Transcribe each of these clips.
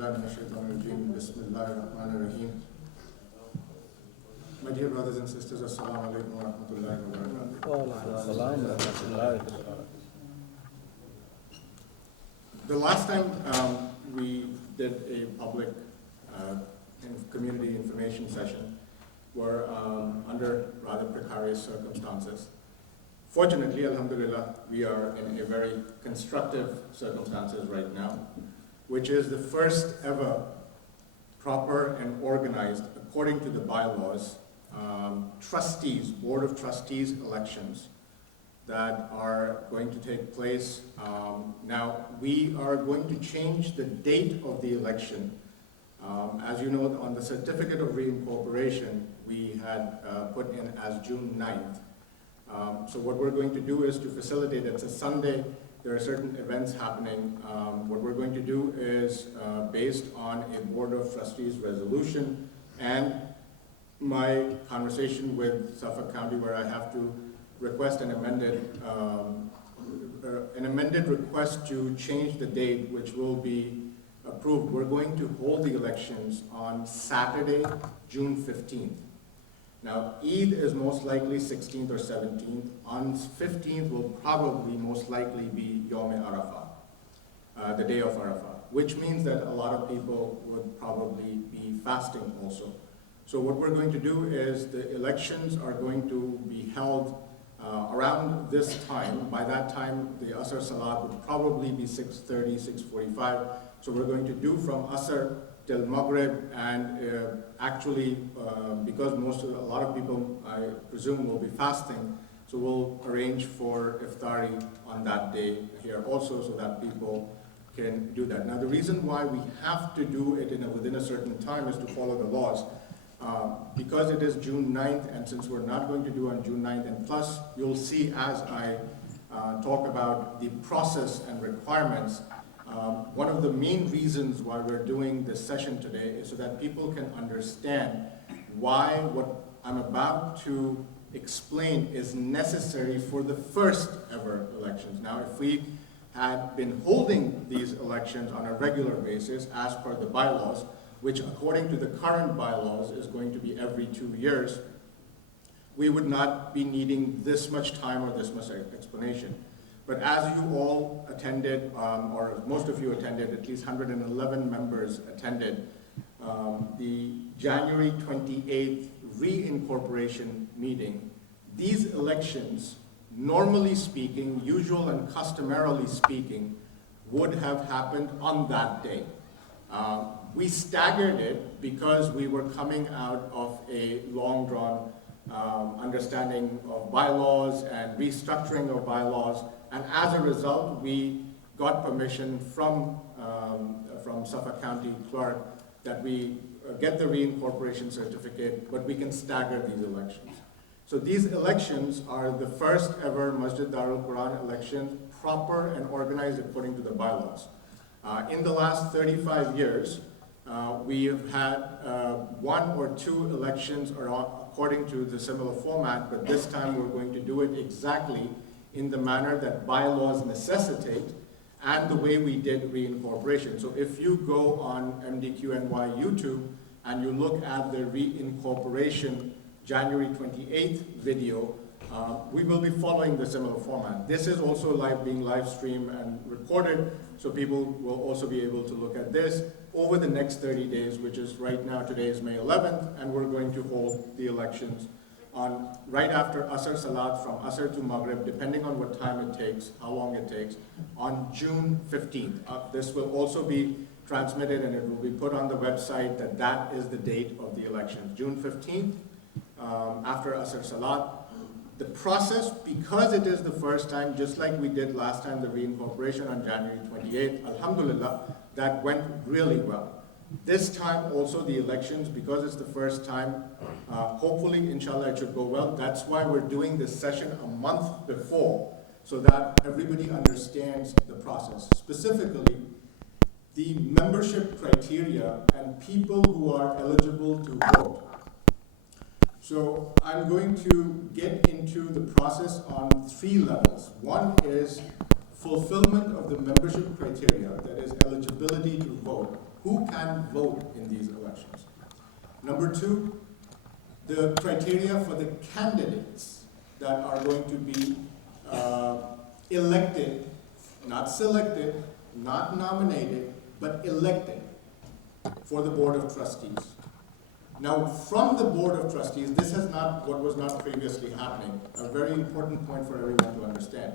billahi minash shaitanir rajeem. Bismillahir rahmanir rahim. My dear brothers and sisters, assalamu alaikum wa rahmatullahi wa barakatuh. The last time we did a public community information session were under rather precarious circumstances. Fortunately, alhamdulillah, we are in a very constructive circumstances right now, which is the first ever proper and organized, according to the bylaws, trustees, Board of Trustees elections that are going to take place. Now, we are going to change the date of the election. As you know, on the certificate of reincorporation, we had put in as June 9th. So what we're going to do is to facilitate, it's a Sunday, there are certain events happening. What we're going to do is, based on a Board of Trustees resolution and my conversation with Suffolk County, where I have to request an amended request to change the date, which will be approved. We're going to hold the elections on Saturday, June 15th. Now, Eid is most likely 16th or 17th. On 15th will probably most likely be Yom Arafah, the day of Arafah, which means that a lot of people would probably be fasting also. So what we're going to do is the elections are going to be held around this time. By that time, the Asr Salat would probably be 6:30, 6:45. So we're going to do from Asr till Maghrib, and actually, because a lot of people, I presume, will be fasting, so we'll arrange for iftari on that day here also, so that people can do that. Now, the reason why we have to do it within a certain time is to follow the laws. Because it is June 9th, and since we're not going to do on June 9th, and plus, you'll see as I talk about the process and requirements, one of the main reasons why we're doing this session today is so that people can understand why what I'm about to explain is necessary for the first ever elections. Now, if we had been holding these elections on a regular basis as per the bylaws, which according to the current bylaws is going to be every 2 years, we would not be needing this much time or this much explanation. But as you all attended, or most of you attended, at least 111 members attended, the January 28th reincorporation meeting, these elections, normally speaking, usual and customarily speaking, would have happened on that day. We staggered it because we were coming out of a long-drawn understanding of bylaws and restructuring of bylaws, and as a result, we got permission from Suffolk County Clerk that we get the reincorporation certificate, but we can stagger these elections. So these elections are the first ever MASJID Darul Quran elections, proper and organized according to the bylaws. In the last 35 years, we have had 1 or 2 elections according to the similar format, but this time we're going to do it exactly in the manner that bylaws necessitate and the way we did reincorporation. So if you go on MDQNY YouTube and you look at the reincorporation January 28th video, we will be following the similar format. This is also being live streamed and recorded, so people will also be able to look at this over the next 30 days, which is right now, today is May 11th, and we're going to hold the elections on right after Asr Salat, from Asr to Maghrib, depending on what time it takes, how long it takes, on June 15th. This will also be transmitted and it will be put on the website that is the date of the election, June 15th, after Asr Salat. The process, because it is the first time, just like we did last time, the reincorporation on January 28th, alhamdulillah, that went really well. This time also the elections, because it's the first time, hopefully, inshallah, it should go well. That's why we're doing this session a month before, so that everybody understands the process. Specifically, the membership criteria and people who are eligible to vote. So I'm going to get into the process on 3 levels. One is fulfillment of the membership criteria, that is eligibility to vote. who can vote in these elections. Number two, the criteria for the candidates that are going to be elected, not selected, not nominated, but elected for the Board of Trustees. Now, from the Board of Trustees, this is not what was not previously happening, a very important point for everyone to understand.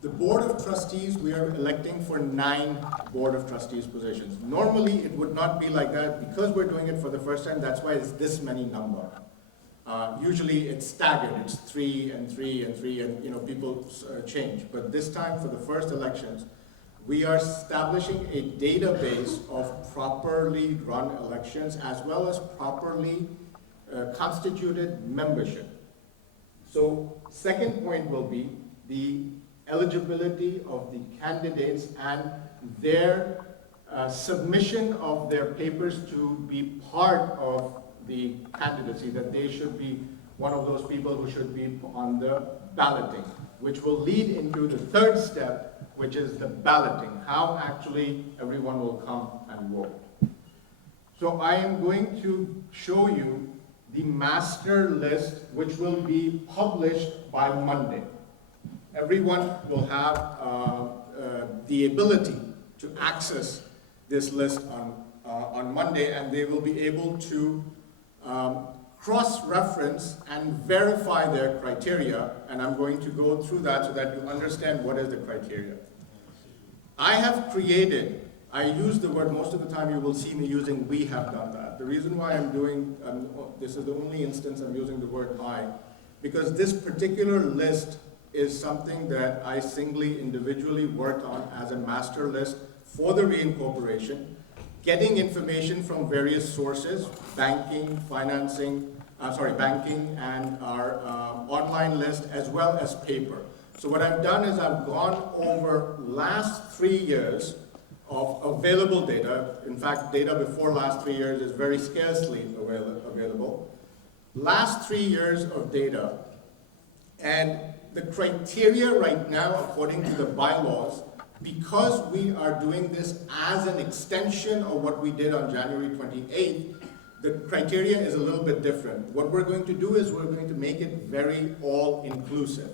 The Board of Trustees, we are electing for 9 Board of Trustees positions. Normally, it would not be like that. Because we're doing it for the first time, that's why it's this many number. Usually, it's staggered. It's 3 and 3 and 3, and people change. But this time, for the first elections, we are establishing a database of properly run elections as well as properly constituted membership. So, second point will be the eligibility of the candidates and their submission of their papers to be part of the candidacy, that they should be one of those people who should be on the balloting, which will lead into the third step, which is the balloting, how actually everyone will come and vote. So I am going to show you the master list, which will be published by Monday. Everyone will have the ability to access this list on Monday, and they will be able to cross-reference and verify their criteria, and I'm going to go through that so that you understand what is the criteria. I have created, I use the word, most of the time you will see me using we have done that. The reason why I'm doing, this is the only instance I'm using the word I, because this particular list is something that I singly, individually worked on as a master list for the reincorporation, getting information from various sources, banking, financing, banking and our online list, as well as paper. So what I've done is I've gone over last 3 years of available data. In fact, data before last 3 years is very scarcely available. Last 3 years of data, and the criteria right now, according to the bylaws, because we are doing this as an extension of what we did on January 28th, the criteria is a little bit different. What we're going to do is we're going to make it very all-inclusive.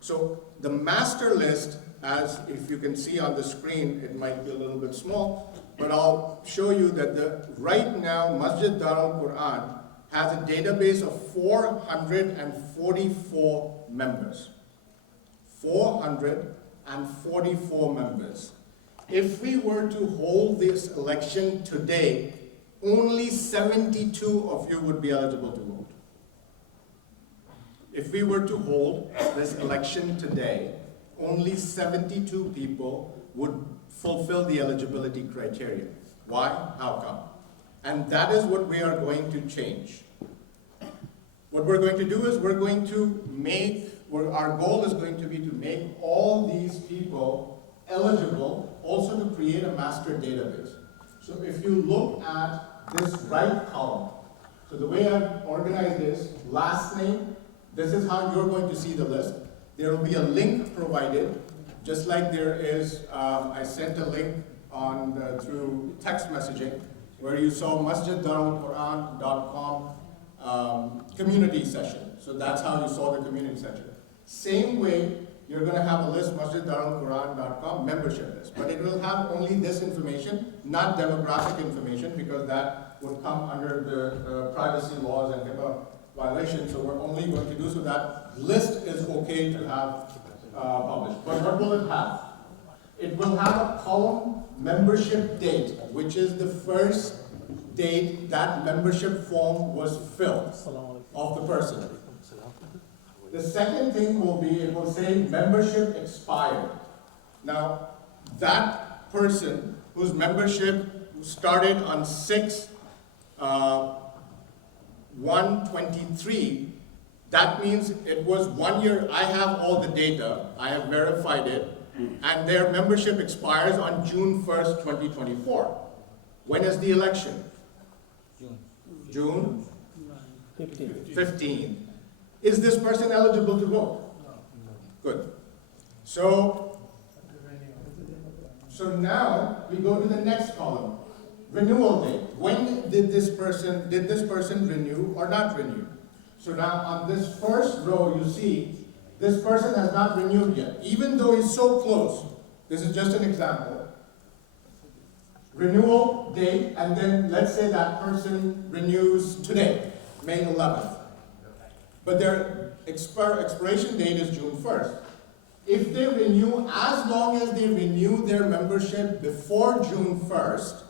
So the master list, as if you can see on the screen, it might be a little bit small, but I'll show you that right now, MASJID Darul Quran has a database of 444 members. 444 members. If we were to hold this election today, only 72 of you would be eligible to vote. If we were to hold this election today, only 72 people would fulfill the eligibility criteria. Why? How come? And that is what we are going to change. What we're going to do is we're going to our goal is going to be to make all these people eligible, also to create a master database. So if you look at this right column, so the way I've organized this, last name, this is how you're going to see the list. There will be a link provided, just like there is, I sent a link through text messaging, where you saw MASJIDDarulQuran.com community session. So that's how you saw the community section. Same way, you're going to have a list, MASJIDDarulQuran.com membership list, but it will have only this information, not demographic information, because that would come under the privacy laws and HIPAA violations. So we're only going to do so that list is okay to have published. But what will it have? It will have a column, membership date, which is the first date that membership form was filled of the person. The second thing will be, it will say membership expired. Now, that person whose membership started on 6/1/23, that means it was 1 year. I have all the data, I have verified it, and their membership expires on June 1st, 2024. When is the election? June 15. Is this person eligible to vote? Good. So So now we go to the next column. Renewal date. When did this person renew or not renew? So now on this first row, you see this person has not renewed yet, even though he's so close. This is just an example. Renewal date, and then let's say that person renews today, May 11th. But their expiration date is June 1st. If they renew, as long as they renew their membership before June 1st,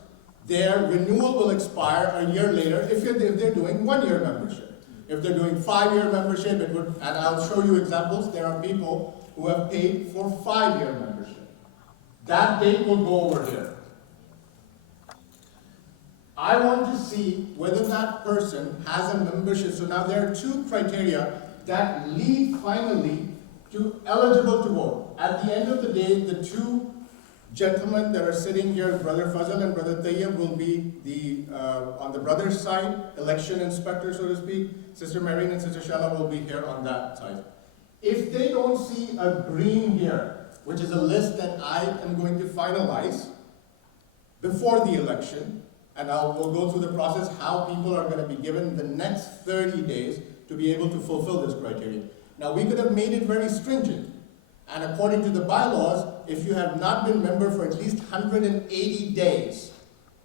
their renewal will expire a year later if they're doing 1-year membership. If they're doing 5-year membership, it would, and I'll show you examples. There are people who have paid for 5-year membership. That date will go over here. I want to see whether that person has a membership. So now there are 2 criteria that lead finally to eligible to vote. At the end of the day, the 2 gentlemen that are sitting here, Brother Fazal and Brother Tayyab, will be the, on the brother's side, election inspector, so to speak. Sister Marine and Sister Shala will be here on that side. If they don't see a green here, which is a list that I am going to finalize before the election, and we'll go through the process how people are going to be given the next 30 days to be able to fulfill this criteria. Now, we could have made it very stringent. And according to the bylaws, if you have not been member for at least 180 days,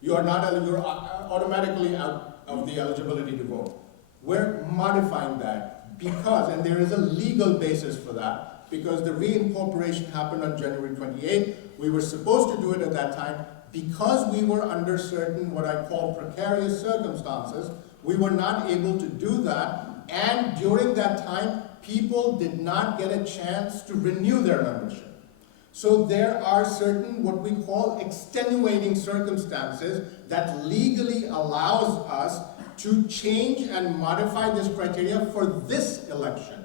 you're automatically out of the eligibility to vote. We're modifying that because, and there is a legal basis for that, because the reincorporation happened on January 28th. We were supposed to do it at that time. Because we were under certain, what I call precarious circumstances, we were not able to do that. And during that time, people did not get a chance to renew their membership. So there are certain, what we call extenuating circumstances that legally allows us to change and modify this criteria for this election.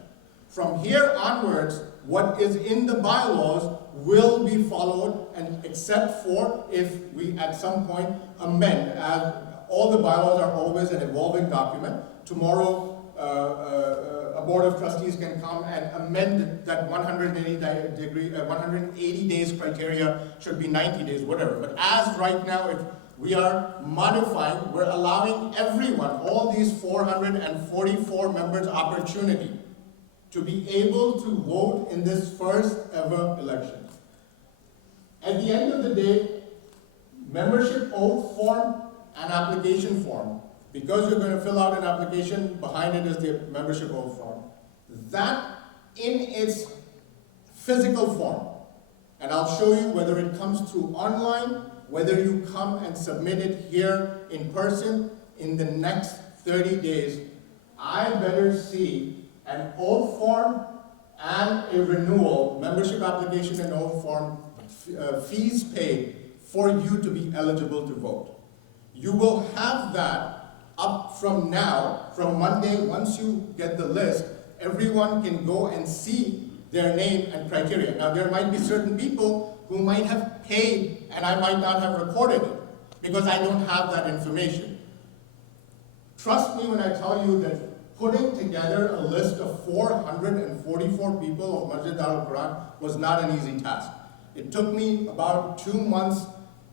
From here onwards, what is in the bylaws will be followed, and except for if we at some point amend, as all the bylaws are always an evolving document. Tomorrow, a board of trustees can come and amend that 180 days criteria should be 90 days, whatever. But as right now, if we are modifying, we're allowing everyone, all these 444 members, opportunity to be able to vote in this first ever election. At the end of the day, membership oath form and application form, because you're going to fill out an application, behind it is the membership oath form. That in its physical form, and I'll show you whether it comes through online, whether you come and submit it here in person in the next 30 days, I better see an oath form and a renewal, membership application and oath form, fees paid for you to be eligible to vote. You will have that up from now, from Monday. Once you get the list, everyone can go and see their name and criteria. Now, there might be certain people who might have paid and I might not have recorded it because I don't have that information. Trust me when I tell you that putting together a list of 444 people of MASJID DARUL QURAN was not an easy task. It took me about 2 months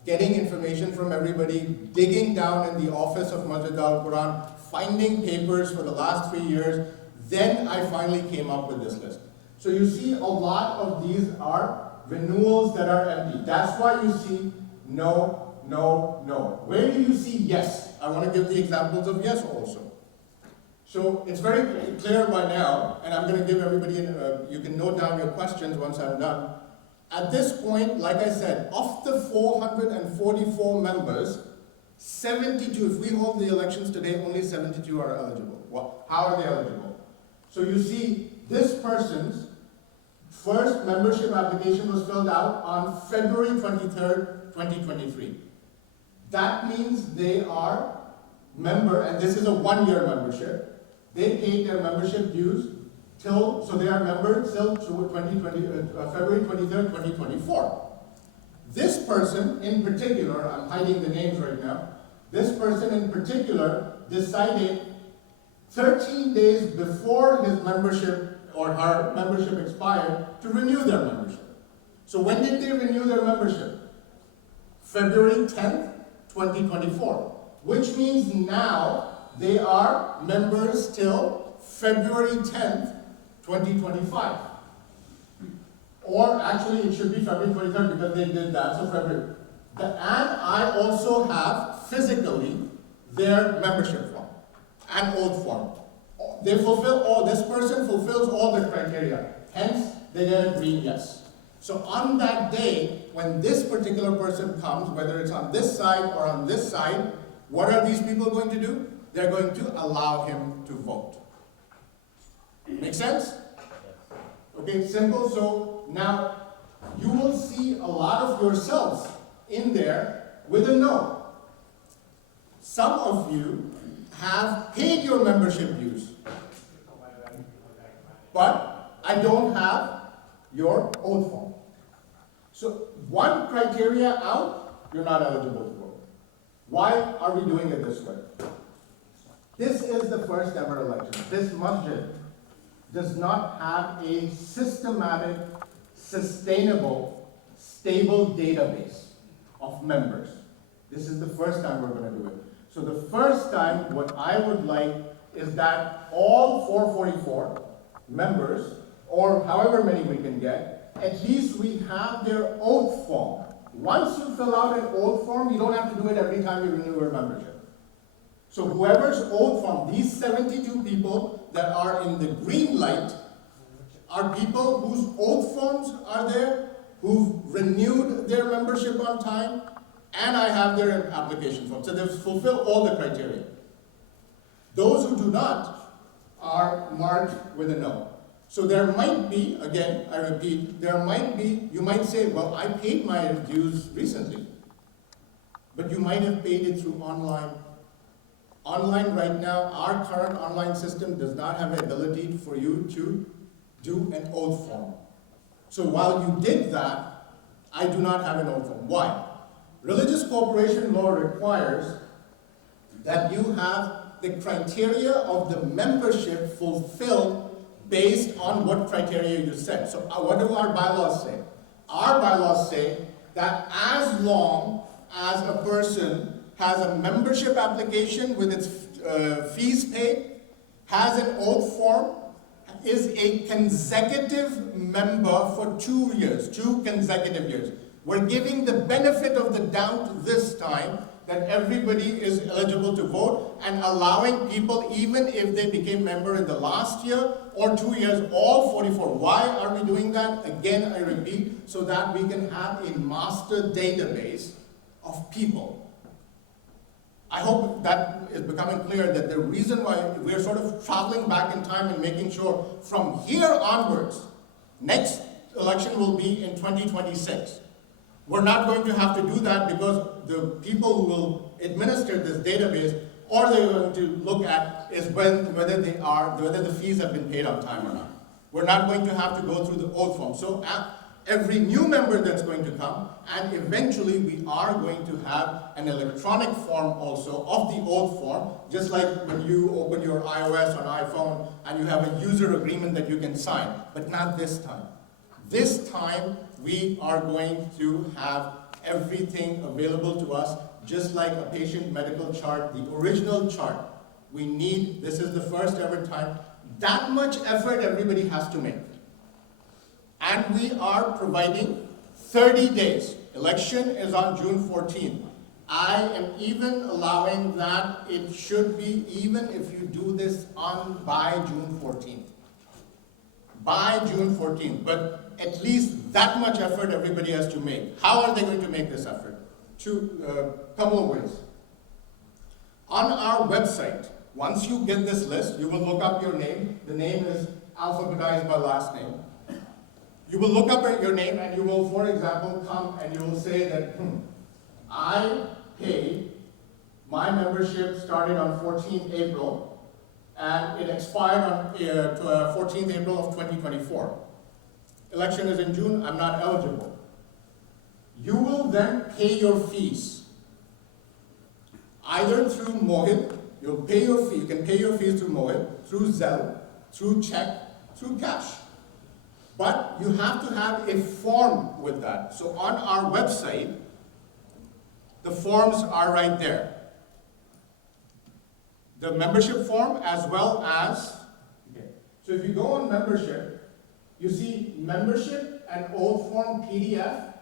getting information from everybody, digging down in the office of MASJID DARUL QURAN, finding papers for the last 3 years. Then I finally came up with this list. So you see a lot of these are renewals that are empty. That's why you see no, no, no. Where do you see yes? I want to give the examples of yes also. So it's very clear by now, and I'm going to give everybody, you can note down your questions once I'm done. At this point, like I said, of the 444 members, 72, if we hold the elections today, only 72 are eligible. Well, how are they eligible? So you see, this person's first membership application was filled out on February 23rd, 2023. That means they are member, and this is a 1-year membership. They paid their membership dues till, so they are members till February 23rd, 2024. This person in particular, I'm hiding the names right now, this person in particular decided 13 days before his membership or her membership expired to renew their membership. So when did they renew their membership? February 10th, 2024, which means now they are members till February 10th, 2025. Or actually it should be February 23rd because they did that, so February. And I also have physically their membership form and oath form. They fulfill all, this person fulfills all the criteria. Hence, they get a green yes. So on that day, when this particular person comes, whether it's on this side or on this side, what are these people going to do? They're going to allow him to vote. Make sense? Okay, simple. So now you will see a lot of yourselves in there with a no. Some of you have paid your membership dues, but I don't have your oath form. So one criteria out, you're not eligible to vote. Why are we doing it this way? This is the first ever election. This masjid does not have a systematic, sustainable, stable database of members. This is the first time we're going to do it. So the first time, what I would like is that all 444 members, or however many we can get, at least we have their oath form. Once you fill out an oath form, you don't have to do it every time you renew your membership. So whoever's oath form, these 72 people that are in the green light are people whose oath forms are there, who've renewed their membership on time, and I have their application form. So they've fulfilled all the criteria. Those who do not are marked with a no. So there might be, again, I repeat, there might be, you might say, well, I paid my dues recently, but you might have paid it through online. Online right now, our current online system does not have the ability for you to do an oath form. So while you did that, I do not have an oath form. Why? Religious corporation law requires that you have the criteria of the membership fulfilled based on what criteria you set. So what do our bylaws say? Our bylaws say that as long as a person has a membership application with its fees paid, has an oath form, is a consecutive member for 2 years, 2 consecutive years. We're giving the benefit of the doubt this time that everybody is eligible to vote and allowing people, even if they became member in the last year or 2 years, all 44. Why are we doing that? Again, I repeat, so that we can have a master database of people. I hope that is becoming clear that the reason why we're sort of traveling back in time and making sure from here onwards, next election will be in 2026. We're not going to have to do that because the people who will administer this database, all they're going to look at is whether the fees have been paid on time or not. We're not going to have to go through the oath form. So every new member that's going to come, and eventually we are going to have an electronic form also of the oath form, just like when you open your iOS on iPhone and you have a user agreement that you can sign, but not this time. This time we are going to have everything available to us, just like a patient medical chart, the original chart. We need, this is the first ever time, that much effort everybody has to make. And we are providing 30 days. Election is on June 14th. I am even allowing that it should be even if you do this by June 14th. By June 14th. But at least that much effort everybody has to make. How are they going to make this effort? Couple of ways. On our website, once you get this list, you will look up your name. The name is alphabetized by last name. You will look up your name and you will, for example, come and you will say that, I paid, my membership started on 14th April and it expired on 14th April of 2024. Election is in June, I'm not eligible. You will then pay your fees. Either through MASJID, you'll pay your fee, you can pay your fees through MASJID, through Zelle, through check, through cash. But you have to have a form with that. So on our website, The forms are right there. The membership form as well as, okay. So if you go on membership, you see membership and oath form PDF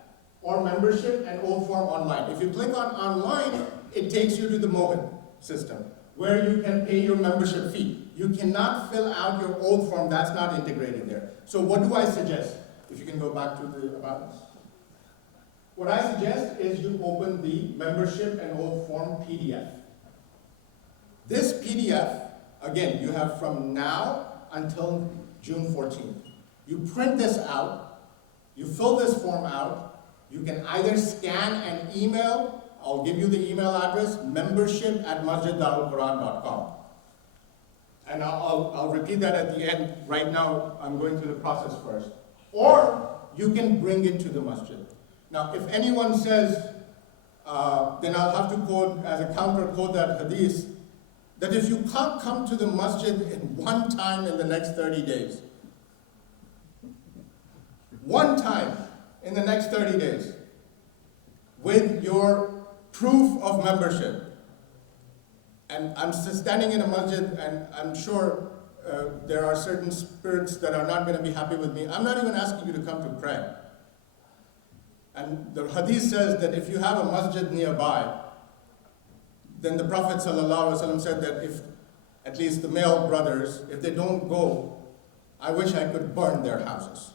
or membership and oath form online. If you click on online, it takes you to the MOHID system where you can pay your membership fee. You cannot fill out your oath form, that's not integrated there. So what do I suggest? If you can go back to the about us. What I suggest is you open the membership and oath form PDF. This PDF, again, you have from now until June 14th. You print this out, you fill this form out, you can either scan and email, I'll give you the email address, membership@masjiddarulquran.com. And I'll repeat that at the end. Right now, I'm going through the process first. Or you can bring it to the masjid. Now, if anyone says, then I'll have to quote, as a counter quote that hadith, that if you can't come to the masjid in one time in the next 30 days, one time in the next 30 days, with your proof of membership, and I'm standing in a masjid and I'm sure there are certain spirits that are not going to be happy with me. I'm not even asking you to come to pray. And the hadith says that if you have a masjid nearby, then the Prophet ﷺ said that if at least the male brothers, if they don't go, I wish I could burn their houses.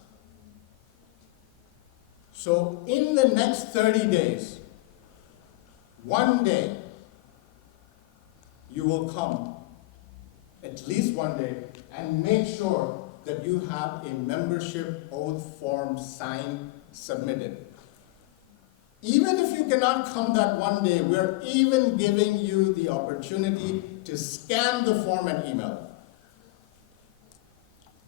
So in the next 30 days, one day, you will come, at least one day, and make sure that you have a membership oath form signed, submitted. Even if you cannot come that one day, we're even giving you the opportunity to scan the form and email it.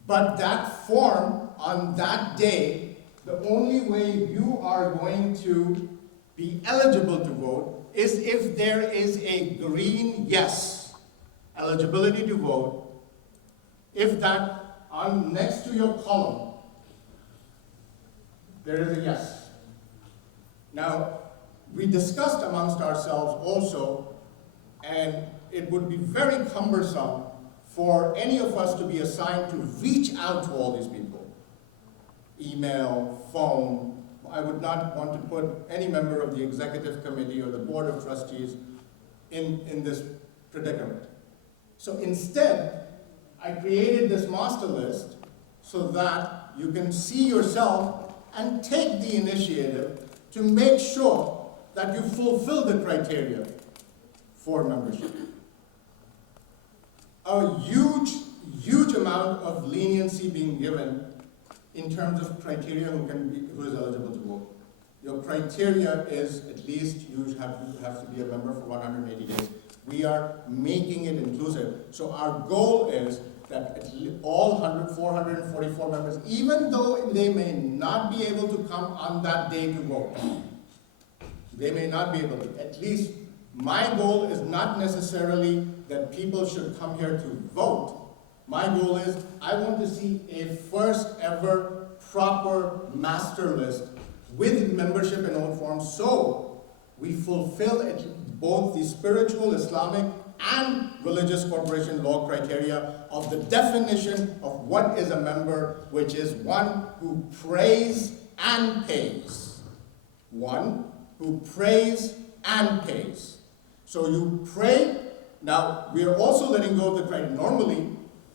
But that form, on that day, the only way you are going to be eligible to vote is if there is a green yes, eligibility to vote, if that on next to your column, there is a yes. Now, we discussed amongst ourselves also, and it would be very cumbersome for any of us to be assigned to reach out to all these people. Email, phone. I would not want to put any member of the executive committee or the board of trustees in this predicament. So instead, I created this master list so that you can see yourself and take the initiative to make sure that you fulfill the criteria for membership. A huge, huge amount of leniency being given in terms of criteria who is eligible to vote. Your criteria is at least you have to be a member for 180 days. We are making it inclusive. So our goal is that all 444 members, even though they may not be able to come on that day to vote, they may not be able to, at least my goal is not necessarily that people should come here to vote. My goal is I want to see a first ever proper master list with membership and oath forms so we fulfill both the spiritual, Islamic, and religious corporation law criteria of the definition of what is a member, which is one who prays and pays. One who prays and pays. So you pray. Now, we are also letting go of the criteria. Normally,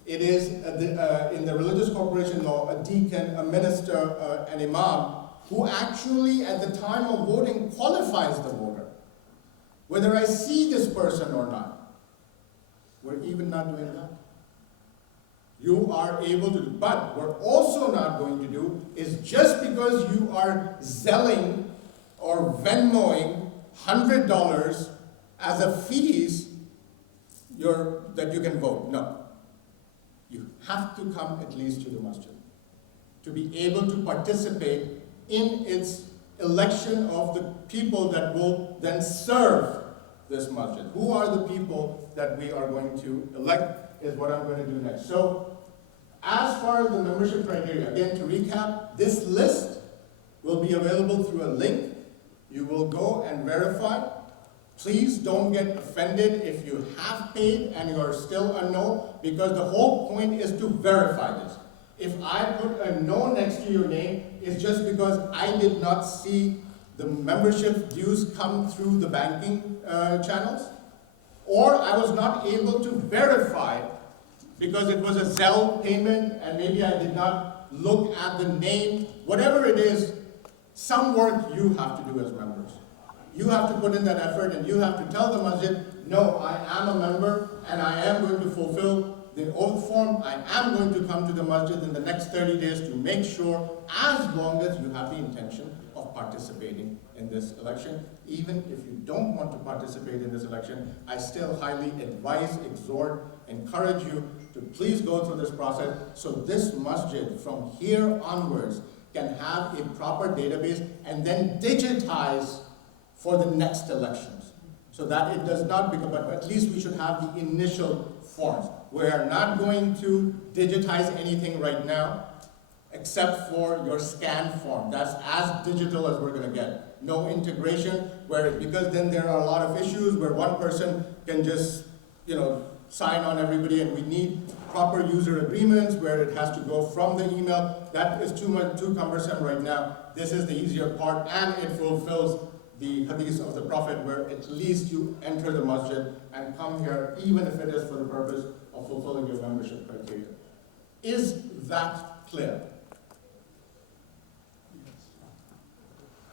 it is in the religious corporation law, a deacon, a minister, an imam, who actually at the time of voting qualifies the voter. Whether I see this person or not. We're even not doing that. You are able to do, but we're also not going to do is just because you are zelling or Venmoing $100 as a fees that you can vote. No. You have to come at least to the masjid to be able to participate in its election of the people that will then serve this masjid. Who are the people that we are going to elect is what I'm going to do next. So, as far as the membership criteria, again to recap, this list will be available through a link. You will go and verify. Please don't get offended if you have paid and you are still a no, because the whole point is to verify this. If I put a no next to your name, it's just because I did not see the membership dues come through the banking channels, or I was not able to verify because it was a Zelle payment and maybe I did not look at the name. Whatever it is, some work you have to do as members. You have to put in that effort and you have to tell the masjid, no, I am a member and I am going to fulfill the oath form. I am going to come to the masjid in the next 30 days to make sure, as long as you have the intention of participating in this election. Even if you don't want to participate in this election, I still highly advise, exhort, encourage you to please go through this process so this masjid from here onwards can have a proper database and then digitize for the next elections, so that it does not become, but at least we should have the initial forms. We are not going to digitize anything right now, except for your scanned form. That's as digital as we're going to get. No integration, because then there are a lot of issues where one person can just, sign on everybody, and we need proper user agreements where it has to go from the email. That is too cumbersome right now. This is the easier part, and it fulfills the hadith of the Prophet, where at least you enter the masjid and come here, even if it is for the purpose of fulfilling your membership criteria. Is that clear?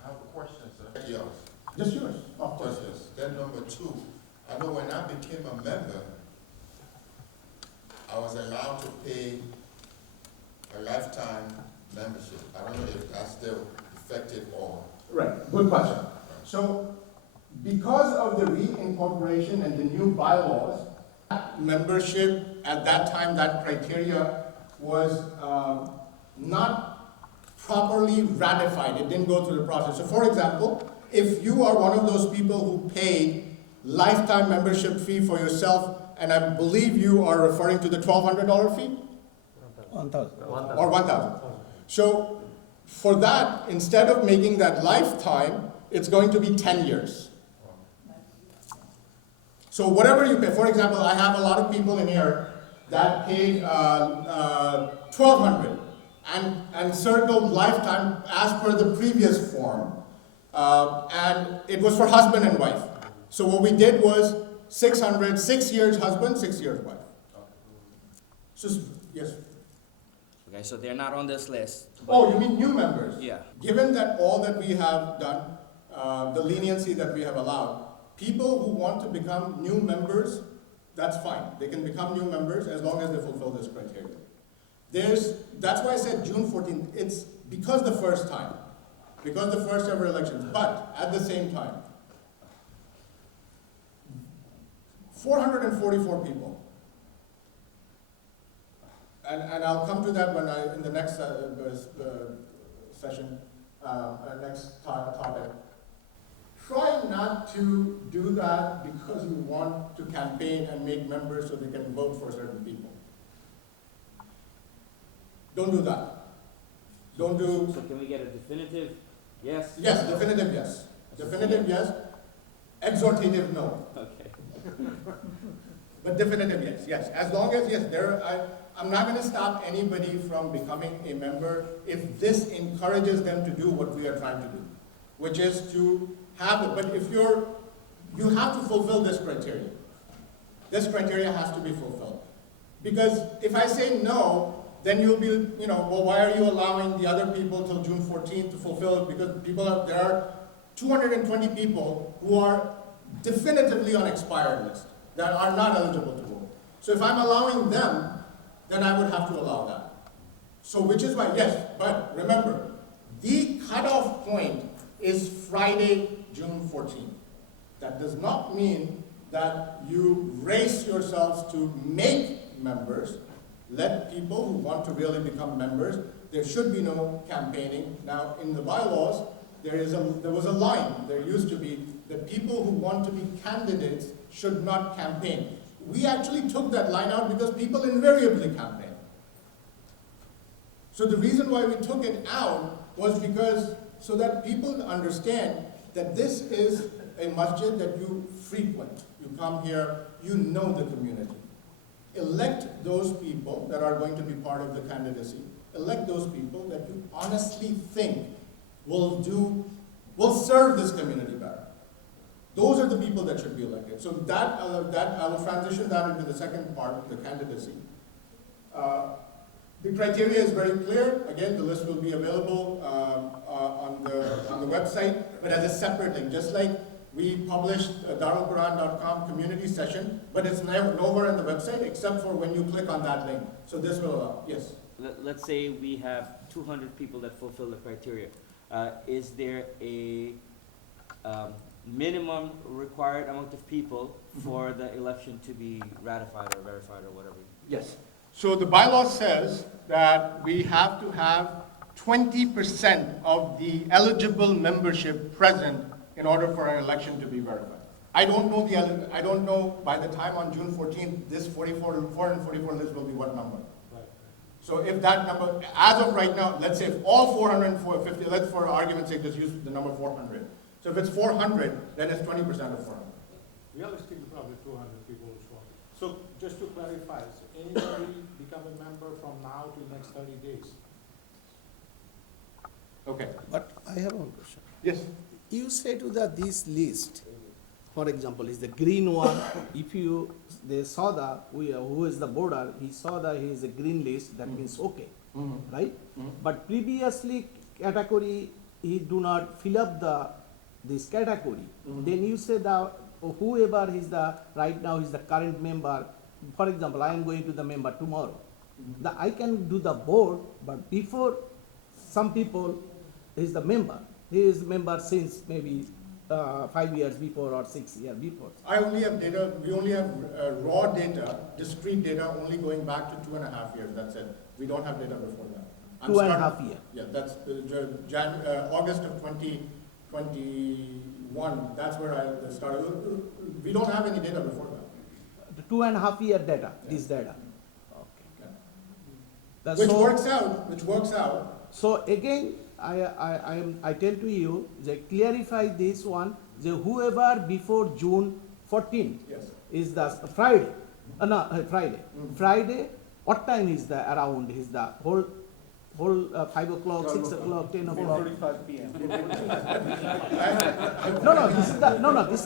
I have a question, sir. Yours. Just yours, of course. Yes. Then number two, I know when I became a member, I was allowed to pay a lifetime membership. I don't know if that's still effective or... Right, good question. So, because of the reincorporation and the new bylaws, membership at that time, that criteria was not properly ratified. It didn't go through the process. So for example, if you are one of those people who paid lifetime membership fee for yourself, and I believe you are referring to the $1,200 fee? 1,000. Or 1,000. So for that, instead of making that lifetime, it's going to be 10 years. So whatever you pay, for example, I have a lot of people in here that paid $1,200 and circled lifetime as per the previous form. And it was for husband and wife. So what we did was 600, 6 years husband, 6 years wife. So, yes. Okay, so they're not on this list. Oh, you mean new members? Yeah. Given that all that we have done, the leniency that we have allowed, people who want to become new members, that's fine. They can become new members as long as they fulfill this criteria. That's why I said June 14th. It's because the first time, because the first ever elections. But at the same time, 444 people. And I'll come to that in the next session, next topic. Try not to do that because you want to campaign and make members so they can vote for certain people. Don't do that. Don't do... So can we get a definitive yes? Yes, definitive yes. Definitive yes. Exhortative no. Okay. But definitive yes. Yes. As long as, yes, I'm not going to stop anybody from becoming a member if this encourages them to do what we are trying to do, which is to have it. But if you have to fulfill this criteria. This criteria has to be fulfilled. Because if I say no, then you'll be, well, why are you allowing the other people till June 14th to fulfill it? Because there are 220 people who are definitively on expired list that are not eligible to vote. So if I'm allowing them, then I would have to allow that. So which is why, yes, but remember, the cutoff point is Friday, June 14th. That does not mean that you race yourselves to make members. Let people who want to really become members, there should be no campaigning. Now, in the bylaws, there was a line, there used to be, that people who want to be candidates should not campaign. We actually took that line out because people invariably campaign. So the reason why we took it out was because, so that people understand that this is a masjid that you frequent. You come here, you know the community. Elect those people that are going to be part of the candidacy. Elect those people that you honestly think will serve this community better. Those are the people that should be elected. So that I will transition that into the second part, the candidacy. The criteria is very clear. Again, the list will be available on the website, but as a separate thing, just like we published darulquran.com community session, but it's nowhere on the website except for when you click on that link. So this will allow, yes. Let's say we have 200 people that fulfill the criteria. Is there a minimum required amount of people for the election to be ratified or verified or whatever? Yes. So the bylaw says that we have to have 20% of the eligible membership present in order for an election to be verified. I don't know by the time on June 14th, this 444 list will be what number. So if that number, as of right now, let's say if all 450, let's for argument's sake just use the number 400. So if it's 400, then it's 20% of 400. Realistically, probably 200 people will show up. So just to clarify, so anybody become a member from now to next 30 days? Okay. But I have one question. Yes. You say to this list, for example, is the green one, if they saw who is the border, he saw that he is a green list, that means okay, right? But previously category, he do not fill up this category. Then you say that whoever is right now is the current member, for example, I am going to the member tomorrow. I can do the board, but before some people is the member. He is member since maybe 5 years before or 6 years before. I only have data, we only have raw data, discrete data only going back to 2.5 years, that's it. We don't have data before that. 2.5 years. Yeah, that's August of 2021, that's where I started. We don't have any data before that. The 2.5 year data, this data. Okay. Yeah. That's Which so- works out. So again, I tell to you, they clarify this one, whoever before June 14 Yes. is the Friday, Friday. Friday, what time is the around, is the whole 5 o'clock, 6 o'clock, 10 o'clock? 4:45 p.m. This is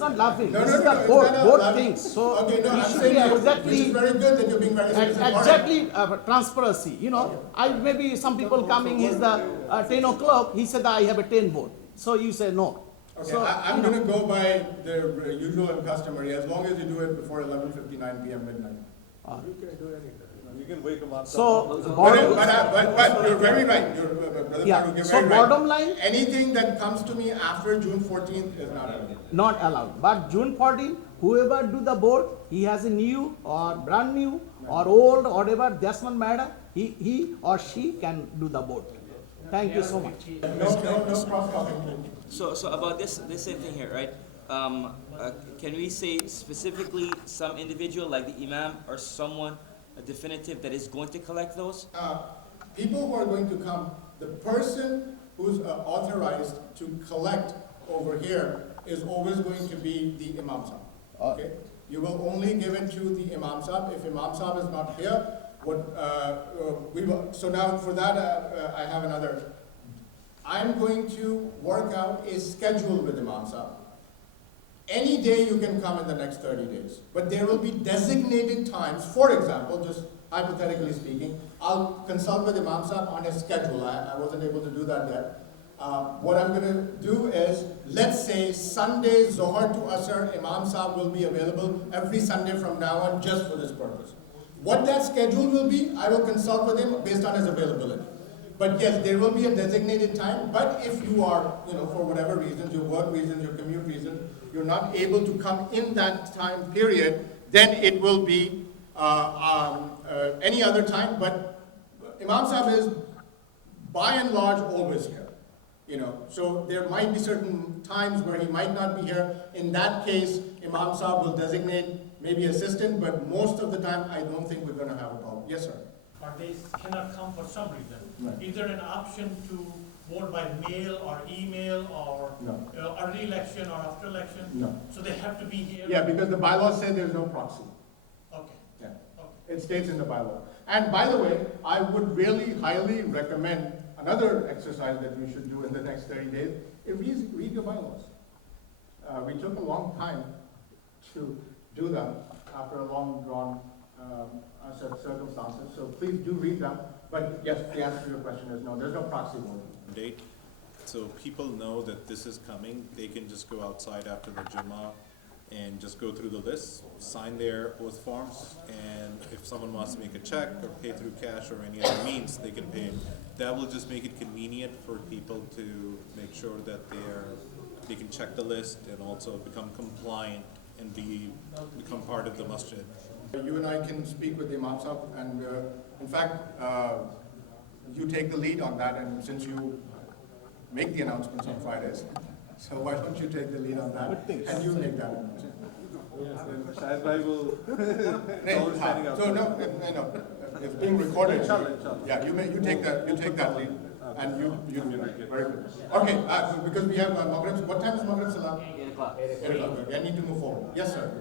not laughing, No, this no, is no, the it's board not laughing. things, so Okay, no, it I'm should saying be that, which is exactly. very good that you're being very specific. All right. Exactly, transparency, maybe some people coming, is the 10 o'clock, he said, I have a 10 vote, so you say no. Okay, So, I'm going to go by the usual and customary, as long as you do it before 11:59 p.m. midnight. You can do anything. You can wake them up. So, But you're very right, Brother yeah, Farooq, you're so very right. bottom line, Anything that comes to me after June 14th is not allowed. not allowed, but June 14, whoever do the board, he has a new or brand new or old or whatever, that's not matter, he or she can do the board. Thank you so much. No cross-talking. So about this same thing here, right? Can we say specifically some individual like the imam or someone, a definitive that is going to collect those? People who are going to come, the person who's authorized to collect over here is always going to be the Imam Sahib. Okay? You will only give it to the Imam Sahib. If Imam Sahib is not here, so now for that, I have another. I'm going to work out a schedule with Imam Sahib. Any day you can come in the next 30 days, but there will be designated times. For example, just hypothetically speaking, I'll consult with Imam Sahib on his schedule. I wasn't able to do that yet. What I'm going to do is, let's say Sunday, Zohar to Asr, Imam Sahib will be available every Sunday from now on just for this purpose. What that schedule will be, I will consult with him based on his availability. But yes, there will be a designated time, but if you are, for whatever reasons, your work reasons, your commute reasons, you're not able to come in that time period, then it will be any other time, but Imam Sahib is by and large always here. So there might be certain times where he might not be here. In that case, Imam Sahib will designate maybe assistant, but most of the time, I don't think we're going to have a problem. Yes, sir. Or they cannot come for some reason. Right. Is there an option to vote by mail or email or No. early election or after election? No. So they have to be here? Yeah, because the bylaws say there's no proxy. Okay, Yeah. okay. It states in the bylaw. And by the way, I would really highly recommend another exercise that you should do in the next 30 days. Read your bylaws. We took a long time to do them after a long drawn set of circumstances. So please do read them. But yes, the answer to your question is no, there's no proxy voting. Date, so people know that this is coming. They can just go outside after the Jummah and just go through the list, sign their oath forms, and if someone wants to make a check or pay through cash or any other means, they can pay. That will just make it convenient for people to make sure that they can check the list and also become compliant and become part of the masjid. You and I can speak with the Imam Sahib, and in fact, you take the lead on that, and since you make the announcements on Fridays, so why don't you take the lead on that, and you make that announcement. Shahid Bhai will. So no, it's being recorded. Yeah, you take that lead, and you very good. Okay, because we have Maghrib. What time is Maghrib Salah? 8 o'clock. 8 o'clock. I need to move forward. Yes, sir.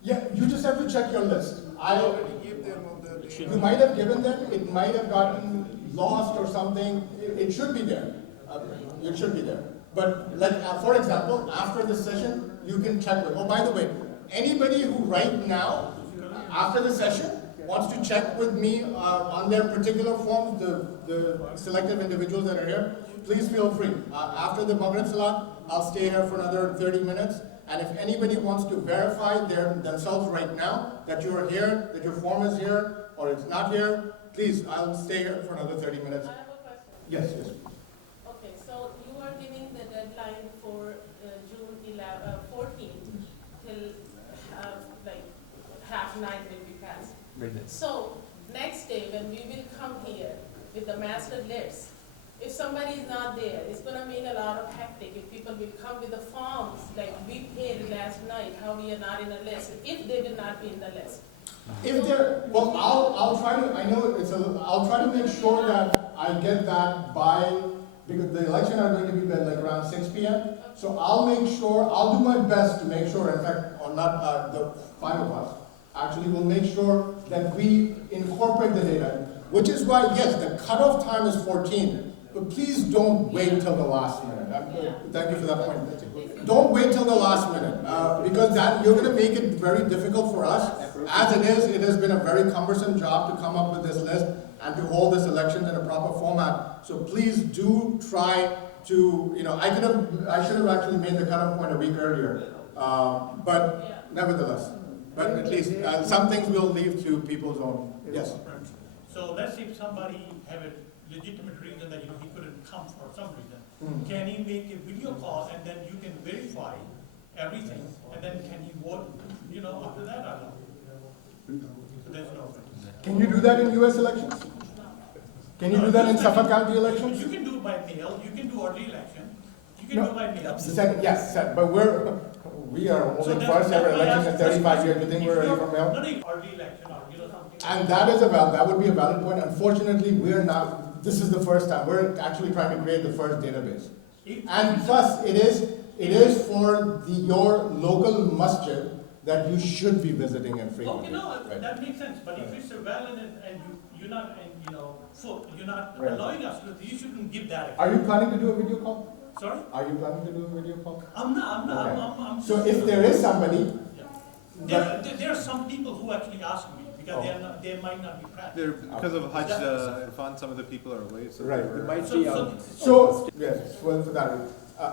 Yeah, you just have to check your list. You might have given them, it might have gotten lost or something. It should be there. It should be there. But like, for example, after this session, you can check with, oh, by the way, anybody who right now, after the session, wants to check with me on their particular forms, the selective individuals that are here, please feel free. After the Maghrib Salah, I'll stay here for another 30 minutes. And if anybody wants to verify themselves right now, that you are here, that your form is here, or it's not here, please, I'll stay here for another 30 minutes. I have a question. Yes, yes. Okay, so you are giving the deadline for June 14th till like 9:30 will be passed. So next day when we will come here with the master list, if somebody is not there, it's gonna make a lot of hectic. If people will come with the forms, like we paid last night, how we are not in a list, if they will not be in the list. If they're, well, I'll try to, I know it's a little, I'll try to make sure that I get that by, because the election are going to be like around 6 p.m. So I'll make sure, I'll do my best to make sure, in fact, or not, the 5 of us, actually will make sure that we incorporate the data, which is why, yes, the cutoff time is 14. But please don't wait till the last minute. Thank you for that point. Don't wait till the last minute, because you're going to make it very difficult for us. As it has been a very cumbersome job to come up with this list and to hold this elections in a proper format. So please do try to, I should have actually made the cutoff point a week earlier. But nevertheless, but at least some things we'll leave to people's own. Yes. So let's say if somebody have a legitimate reason that he couldn't come for some reason, can he make a video call and then you can verify everything and then can he vote, after that or no? So there's no. Can you do that in U.S. elections? Can you do that in Suffolk County elections? You can do it by mail, you can do early election, you can do it by mail. Yes, but we are holding first ever election in 35 years. Do you think we're ready for mail? No, early election or something. And that would be a valid point. Unfortunately, we're not, this is the first time. We're actually trying to create the first database. And plus, it is for your local masjid that you should be visiting and frequently. Okay, no, Right. that makes sense, but if it's valid and you're not, you're not Right. allowing us to, you shouldn't give that. Are you planning to do a video call? Sorry? Are you planning to do a video call? I'm not, Okay. I'm. So if there is somebody, There are some people who actually ask me, because they might not be present. Because of Hajj, Irfan, some of the people are away. So Right. they were- Might So- be so- out. so, yes, for that,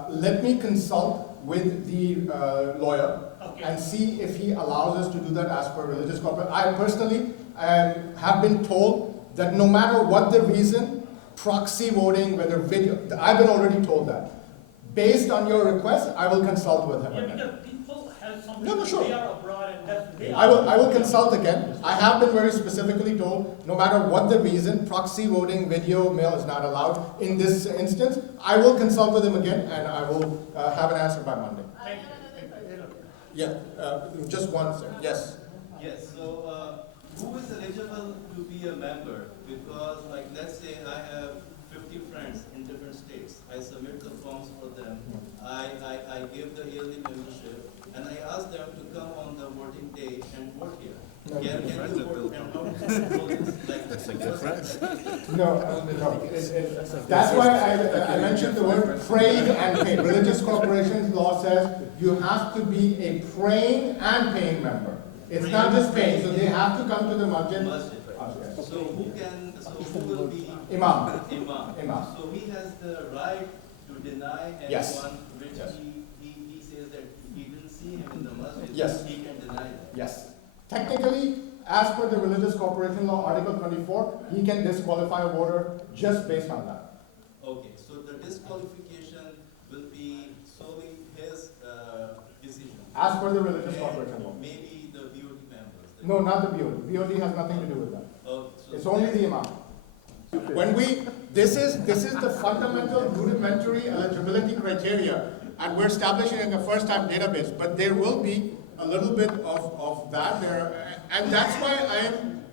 let me consult with the lawyer Okay. and see if he allows us to do that as per religious corporate. I personally have been told that no matter what the reason, proxy voting, whether video, I've been already told that. Based on your request, I will consult with him Yeah, again. because people have some, No, sure. they are abroad and that's, they I are. will consult again. I have been very specifically told, no matter what the reason, proxy voting, video, mail is not allowed in this instance. I will consult with him again and I will have an answer by Monday. I have another question. Yeah, just one, sir. Yes. Yes, so who is eligible to be a member? Because like with the yearly membership, and I ask them to come on the voting day and vote here. Can you vote and how to control this? Like, that's like difference. No, no. That's why I mentioned the word praying and paying. Religious corporations law says you have to be a praying and paying member. It's not just paying, so they have to come to the masjid. So who will be? Imam. Imam. So he has the right to deny anyone Yes. which Yes. he says that he didn't see him in the masjid. Yes. He can deny that. Yes. Technically, as per the Religious Corporation Law, Article 24, he can disqualify a voter just based on that. Okay, so the disqualification will be solely his decision. As per the Religious And Corporation Law. maybe the BOD members. No, not the BOD. BOD has nothing to do with that. Oh, so It's only the Imam. This is the fundamental rudimentary eligibility criteria, and we're establishing a first-time database, but there will be a little bit of that there, and that's why I'm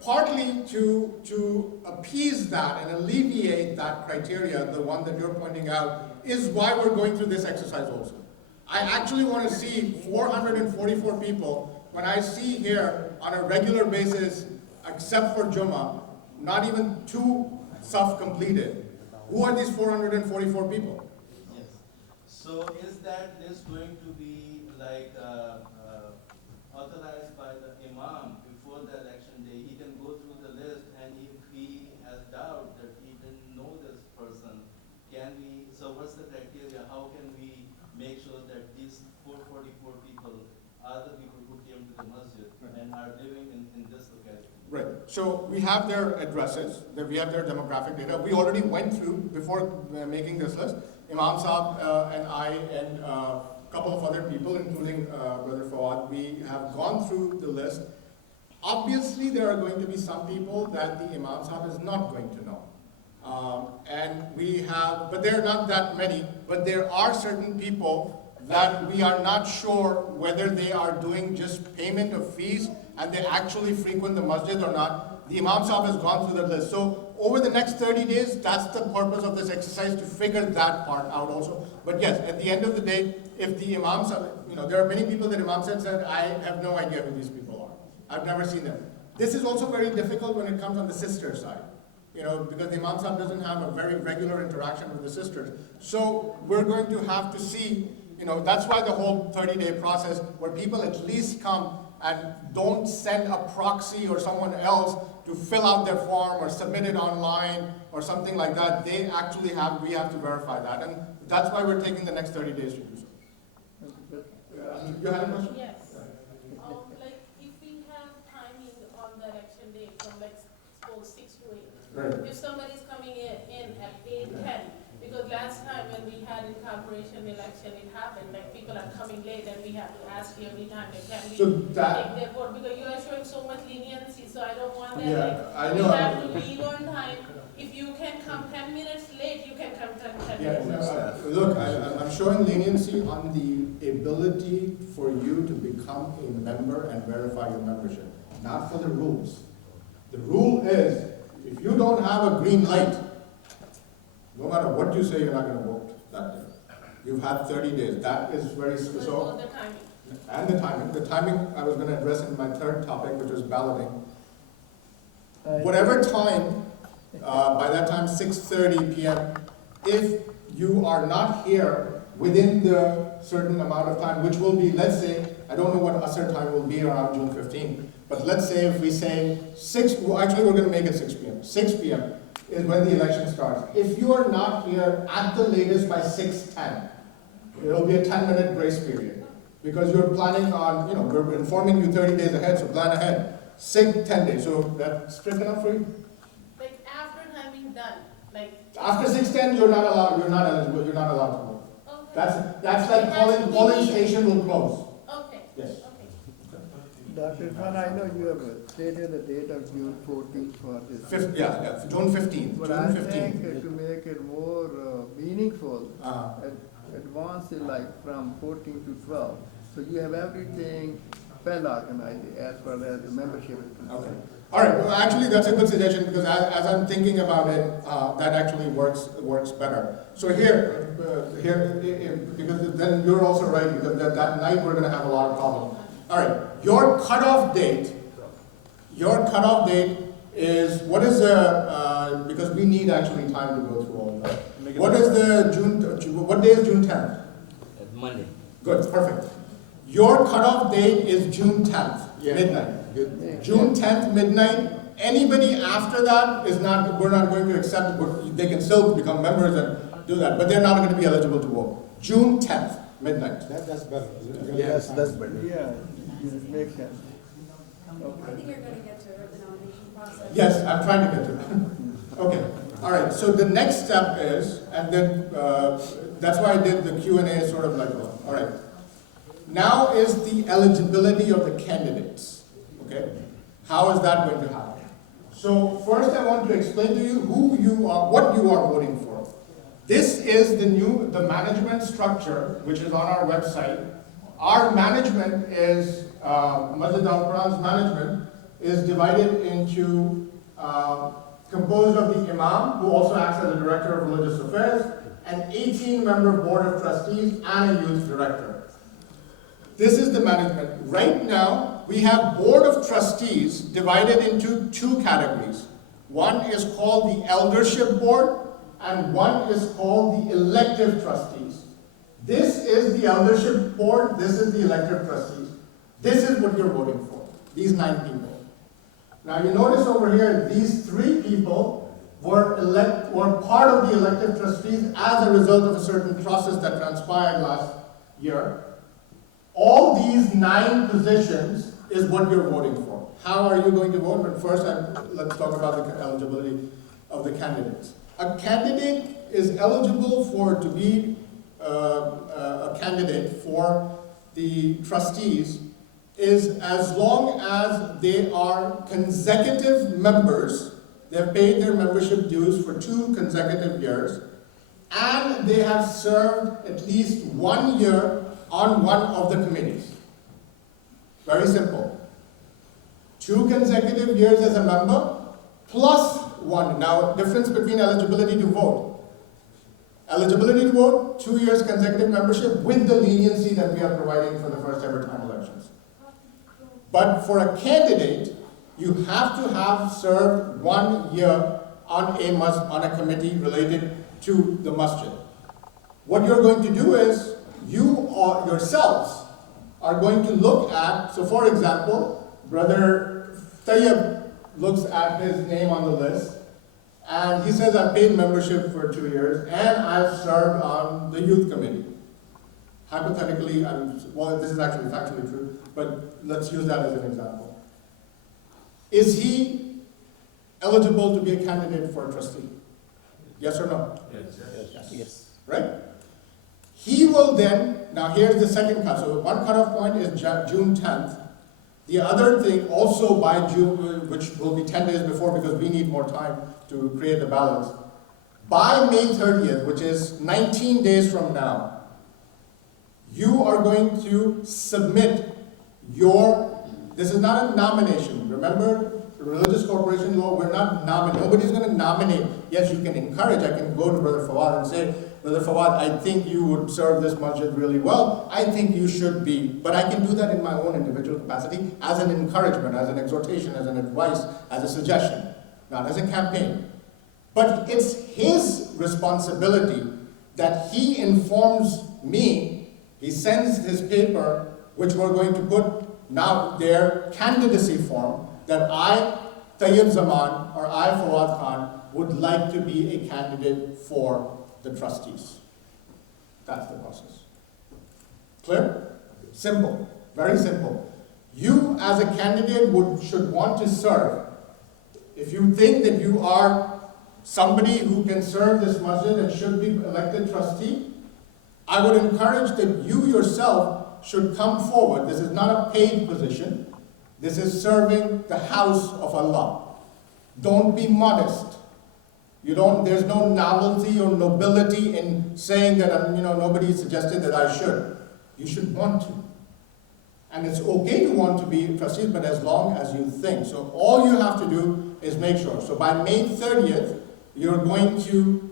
partly to appease that and alleviate that criteria, the one that you're pointing out, is why we're going through this exercise also. I actually want to see 444 people, when I see here on a regular basis, except for Jummah, not even 2 saf completed. Who are these 444 people? yes. So is that list going to be like authorized by the imam before the election day? He can go through the list, and if he has doubt that he didn't know this person, can we, so what's the criteria? How can we make sure that these 444 people are the people who came to the masjid and are living in this locality? Right. So we have their addresses, we have their demographic data. We already went through, before making this list, Imam Saab and I and a couple of other people, including Brother Fawad, we have gone through the list. Obviously, there are going to be some people that the Imam Saab is not going to know. But there are not that many, but there are certain people that we are not sure whether they are doing just payment of fees and they actually frequent the masjid or not. The Imam Sahib has gone through the list. So over the next 30 days, that's the purpose of this exercise, to figure that part out also. But yes, at the end of the day, if the Imam Sahib, there are many people that Imam Sahib said, I have no idea who these people are. I've never seen them. This is also very difficult when it comes on the sister side. Because the Imam Sahib doesn't have a very regular interaction with the sisters. So we're going to have to see, that's why the whole 30-day process, where people at least come and don't send a proxy or someone else to fill out their form or submit it online or something like that. We have to verify that. And that's why we're taking the next 30 days to do so. You had a question? Yes. Like if we have timing on the election day from suppose 6 to 8. Right. If somebody's coming in at 8:10, because last time when we had incorporation election, it happened, people are coming late and we have to ask you every time, can we take their vote? Because you are showing so much leniency, so I don't want that. Yeah, I know. You have to leave on time. If you can come 10 minutes late, you can come 10 minutes late. Look, I'm showing leniency on the ability for you to become a member and verify your membership, not for the rules. The rule is, if you don't have a green light, no matter what you say, you're not going to vote that day. You've had 30 days. That is very specific. So the timing. And the timing. The timing I was going to address in my third topic, which was balloting. Whatever time, by that time 6:30 p.m., if you are not here within the certain amount of time, which will be, let's say, I don't know what Asr time will be around June 15th, but let's say if we say 6, actually we're going to make it 6 p.m. 6 p.m. is when the election starts. If you are not here at the latest by 6:10, there will be a 10-minute grace period. Because you're planning on, we're informing you 30 days ahead, so plan ahead. 10 days, so that's strict enough for you? After timing done, After 6:10, you're not eligible, you're not allowed to vote. okay. That's like polling station will close. Okay. Yes. Okay. Dr. Irfan, I know you have stated the date of June 14th for this. June 15th. But June I 15th. think to make it more meaningful, Uh-huh. advance it from 14 to 12. So you have everything well organized as far as the membership is concerned. Okay. All right, well, actually, that's a good suggestion, because as I'm thinking about it, that actually works better. So because then you're also right, because that night we're gonna have a lot of problems. All right, your cutoff date is, what is because we need actually time to go through all of that. What is what day is June 10th? Monday. Good, perfect. Your cutoff date is June 10th, midnight. June 10th, midnight. Anybody after that is not, we're not going to accept, they can still become members and do that, but they're not going to be eligible to vote. June 10th, midnight. That's better. Yes, that's better. Yeah, it makes sense. I think you're gonna get to the nomination process. Yes, I'm trying to get to that. Okay, all right, so the next step is, and then, that's why I did the Q&A sort of like, all right. Now is the eligibility of the candidates, okay? How is that going to happen? So first I want to explain to you who you are, what you are voting for. This is the management structure, which is on our website. Our management is, MASJID DARUL QURAN's management is divided into, composed of the Imam, who also acts as the Director of Religious Affairs, an 18-member Board of Trustees, and a Youth Director. This is the management. Right now, we have Board of Trustees divided into two categories. One is called the Eldership Board, and one is called the Elective Trustees. This is the Eldership Board, this is the Elective Trustees. This is what you're voting for, these 9 people. Now you notice over here, these 3 people were part of the Elective Trustees as a result of a certain process that transpired last year. All these 9 positions is what you're voting for. How are you going to vote? But first, let's talk about the eligibility of the candidates. A candidate is eligible to be a candidate for the trustees is as long as they are consecutive members, they've paid their membership dues for 2 consecutive years, and they have served at least 1 year on one of the committees. Very simple. 2 consecutive years as a member, plus 1. Now, difference between eligibility to vote. Eligibility to vote, 2 years consecutive membership with the leniency that we are providing for the first ever time elections. But for a candidate, you have to have served 1 year on a committee related to the masjid. What you're going to do is, you yourselves are going to look at, so for example, Brother Tayyib looks at his name on the list, and he says, I've paid membership for 2 years, and I've served on the youth committee. Hypothetically, well, this is actually factually true, but let's use that as an example. Is he eligible to be a candidate for a trustee? Yes or no? Yes. Right? He will then, now here's the second cut. So one cutoff point is June 10th. The other thing, also by June, which will be 10 days before because we need more time to create the balance. By May 30th, which is 19 days from now, you are going to submit this is not a nomination. Remember, religious corporation law, we're not nominating. Nobody's going to nominate. Yes, you can encourage. I can go to Brother Fawad and say, Brother Fawad, I think you would serve this masjid really well. I think you should be. But I can do that in my own individual capacity as an encouragement, as an exhortation, as an advice, as a suggestion, not as a campaign. But it's his responsibility that he informs me, he sends his paper, which we're going to put now their candidacy form, that I, Tayyib Zaman, or I, Fawad Khan, would like to be a candidate for the trustees. That's the process. Clear? Simple. Very simple. You as a candidate should want to serve. If you think that you are somebody who can serve this masjid and should be elected trustee, I would encourage that you yourself should come forward. This is not a paid position. This is serving the house of Allah. Don't be modest. There's no novelty or nobility in saying that, nobody suggested that I should. You should want to. And it's okay to want to be trustees, but as long as you think. So all you have to do is make sure. So by May 30th, you're going to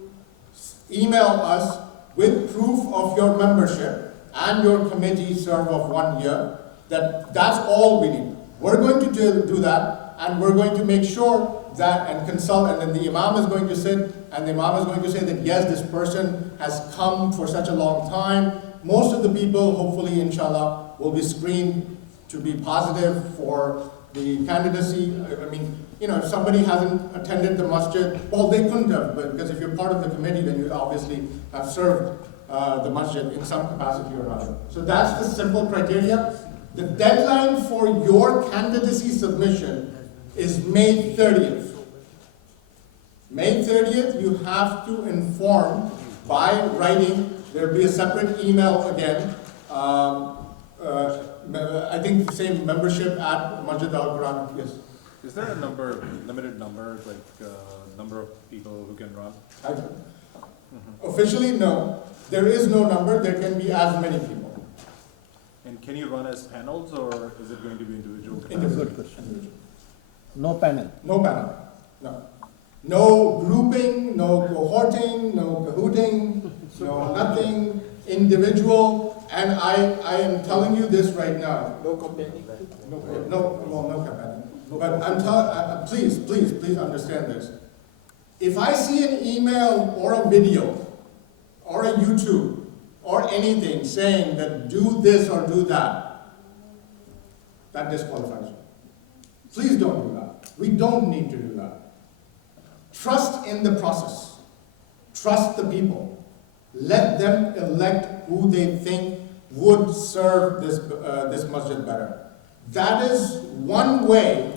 email us with proof of your membership and your committee serve of 1 year. That's all we need. We're going to do that, and we're going to make sure that and consult, and then the imam is going to sit, and the imam is going to say that yes, this person has come for such a long time. Most of the people, hopefully, inshallah, will be screened to be positive for the candidacy. I mean, you know, if somebody hasn't attended the masjid, well, they couldn't have, but because if you're part of the committee, then you obviously have served the masjid in some capacity or another. So that's the simple criteria. The deadline for your candidacy submission is May 30th. May 30th, you have to inform by writing. There'll be a separate email again. I think the same membership at MASJID DARUL QURAN. Yes. Is there a limited number, like number of people who can run? Officially, no. There is no number. There can be as many people. And can you run as panels, or is it going to be individual? Individual. Good question. No panel. No panel. No. No grouping, no cohorting, no cahooting, no nothing. Individual. And I am telling you this right now. No campaigning? No campaigning. But I'm telling, please understand this. If I see an email or a video or a YouTube or anything saying that do this or do that, that disqualifies you. Please don't do that. We don't need to do that. Trust in the process. Trust the people. Let them elect who they think would serve this masjid better. That is one way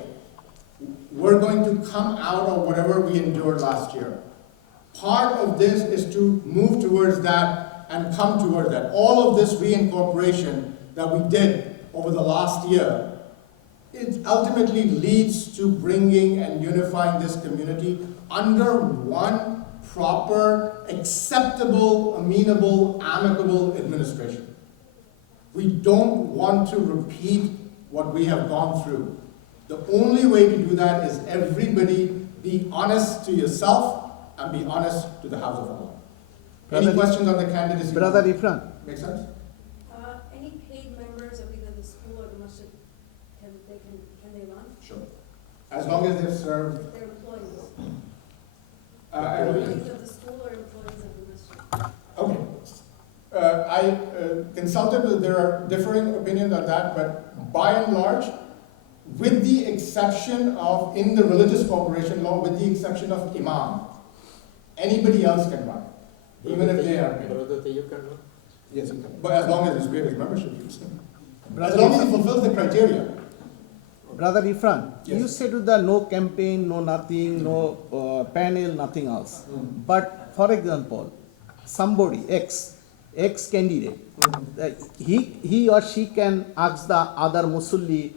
we're going to come out of whatever we endured last year. Part of this is to move towards that and come towards that. All of this reincorporation that we did over the last year, it ultimately leads to bringing and unifying this community under one proper, acceptable, amenable, amicable administration. We don't want to repeat what we have gone through. The only way to do that is everybody be honest to yourself and be honest to the house of Allah. Any questions on the candidacy? Brother Irfan. Make sense? Any paid members of either the school or the masjid, can they run? Sure. As long as they've served. They're employees. Employees of the school or employees of the masjid? Okay. I consulted, there are differing opinions on that, but by and large, with the exception of, in the religious corporation law, with the exception of imam, anybody else can run, even if they are paid. Brother, you can run? Yes, you can. But as long as he's paid his membership fees. As long as he fulfills the criteria. Brother Irfan, Yes. you said that no campaign, no nothing, no panel, nothing else. But for example, somebody, X candidate, he or she can ask the other Musulli,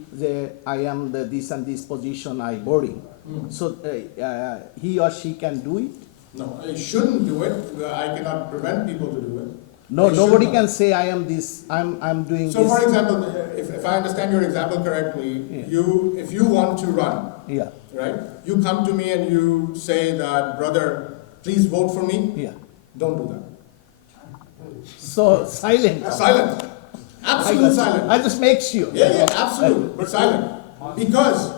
I am this and this position, I boarding. So he or she can do it? No, I shouldn't do it. I cannot prevent people to do it. No, They nobody should can not. say I am this, I'm doing So this. for example, if I understand your example correctly, Yeah. if you want to run, Yeah, right? You come to me and you say that, brother, please vote for me. yeah. Don't do that. So silent. Silent. Absolute silent. I just make sure. Yeah, absolute, but silent. Because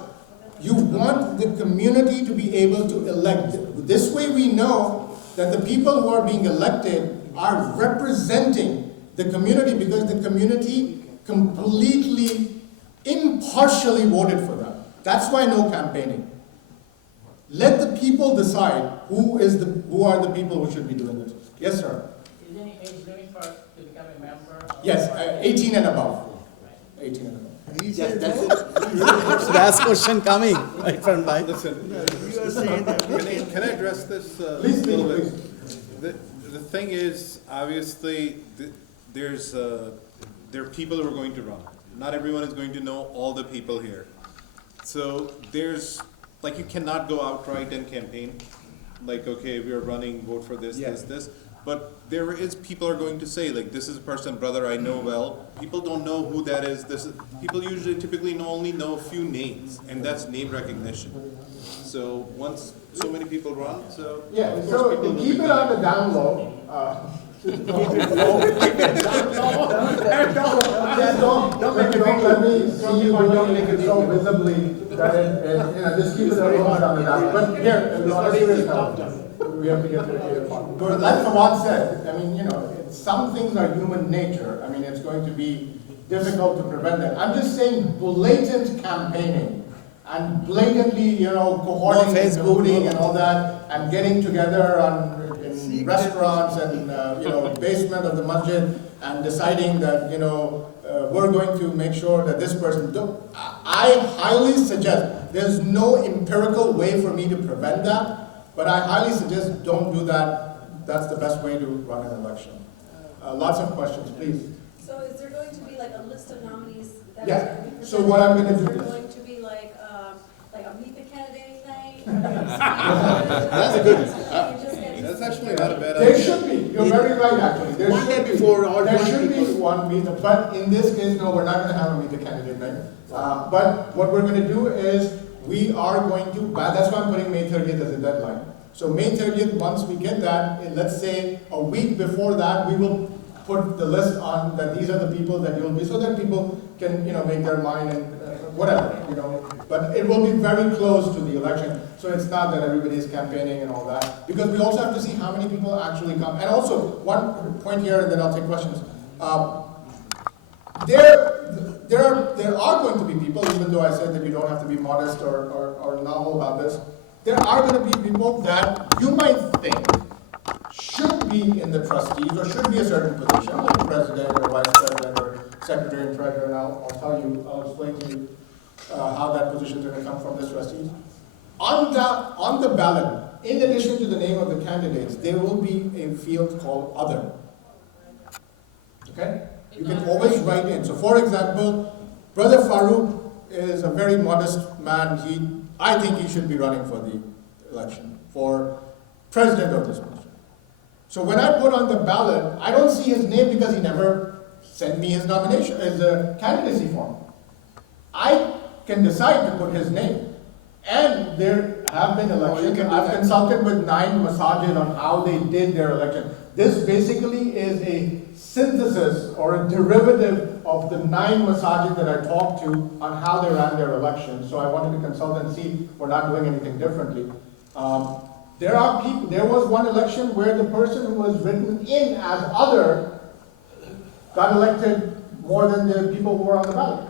you want the community to be able to elect. This way we know that the people who are being elected are representing the community, because the community completely impartially voted for them. That's why no campaigning. Let the people decide who are the people who should be doing this. Yes, sir. Is there any age limit to become a member? Yes, 18 and above. 18 and above. Yes, that's it. Last question coming, my friend. Bye. Listen, You are saying that. can I address this Please, a little please, bit? The thing is, obviously, there are people who are going to run. Not everyone is going to know all the people here. So there's, like, you cannot go outright and campaign. Like, okay, we are running, vote for this, Yeah. this. But there is, people are going to say, like, this is a person, brother, I know well. People don't know who that is. People usually typically only know a few names, and that's name recognition. So once so many people run, so Yeah, of course so people will keep be it on the down low. Just don't let me see you doing it so visibly that just keep it on the down. But here, on a serious note, we have to get to the data part. But like Fawad said, I mean, some things are human nature. I mean, it's going to be difficult to prevent that. I'm just saying blatant campaigning and blatantly, cohorting and cahooting and all that, and getting together in restaurants and, basement of the masjid and deciding that, we're going to make sure that this person I highly suggest, there's no empirical way for me to prevent that, but I highly suggest don't do that. That's the best way to run an election. Lots of questions, please. So is there going to be like a list of nominees that Yeah. are going to be So what I'm gonna Is do there is- going to be like a meet the candidate night? That's a good, that's actually not a bad idea. There should be, you're very right actually. There One day should be. before all There 20 should be people. one meet, but in this case, no, we're not gonna have a meet the candidate night. But what we're gonna do is, we are going to, that's why I'm putting May 30th as a deadline. So May 30th, once we get that, let's say a week before that, we will put the list on that these are the people that you'll be, so that people can, make their mind and whatever, But it will be very close to the election, so it's not that everybody is campaigning and all that. Because we also have to see how many people actually come. And also, one point here, and then I'll take questions. There are going to be people, even though I said that you don't have to be modest or novel about this, there are going to be people that you might think should be in the trustees or should be a certain position, like president or vice president or secretary and treasurer, and I'll explain to you how that position is going to come from the trustees. On the ballot, in addition to the name of the candidates, there will be a field called other. Okay? You can always write in. So for example, Brother Farooq is a very modest man. I think he should be running for the election, for president of this country. So when I put on the ballot, I don't see his name because he never sent me his nomination, his candidacy form. I can decide to put his name. And there have been elections. I've consulted with 9 masajid on how they did their election. This basically is a synthesis or a derivative of the 9 masajid that I talked to on how they ran their election. So I wanted to consult and see we're not doing anything differently. There was one election where the person who was written in as other got elected more than the people who were on the ballot.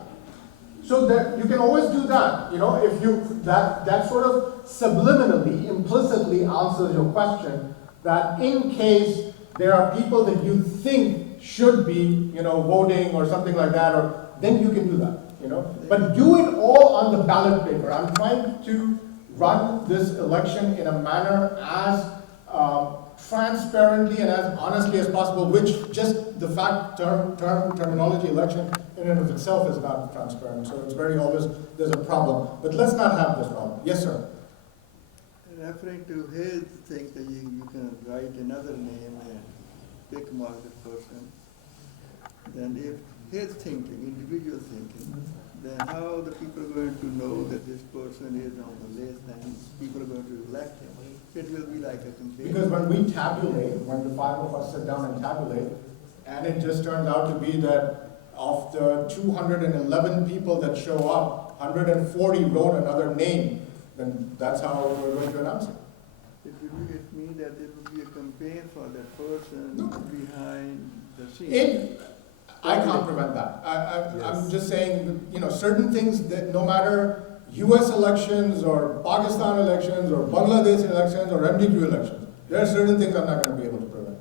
So that you can always do that, if that sort of subliminally, implicitly answers your question, that in case there are people that you think should be, voting or something like that, then you can do that, But do it all on the ballot paper. I'm trying to run this election in a manner as transparently and as honestly as possible, which just the fact terminology election in and of itself is not transparent. So it's very obvious there's a problem. But let's not have this problem. Yes, sir. Referring to his thing that you can write another name and pick mark the person, then if his thinking, individual thinking, then how the people are going to know that this person is on the list and people are going to elect him? It will be like a campaign. Because when we tabulate, when the 5 of us sit down and tabulate, and it just turns out to be that of the 211 people that show up, 140 wrote another name, then that's how we're going to announce it. It means that there will be a campaign for that person behind the scene. I can't prevent that. I'm just saying, certain things that no matter US elections or Pakistan elections or Bangladesh elections or MDQ elections, there are certain things I'm not going to be able to prevent.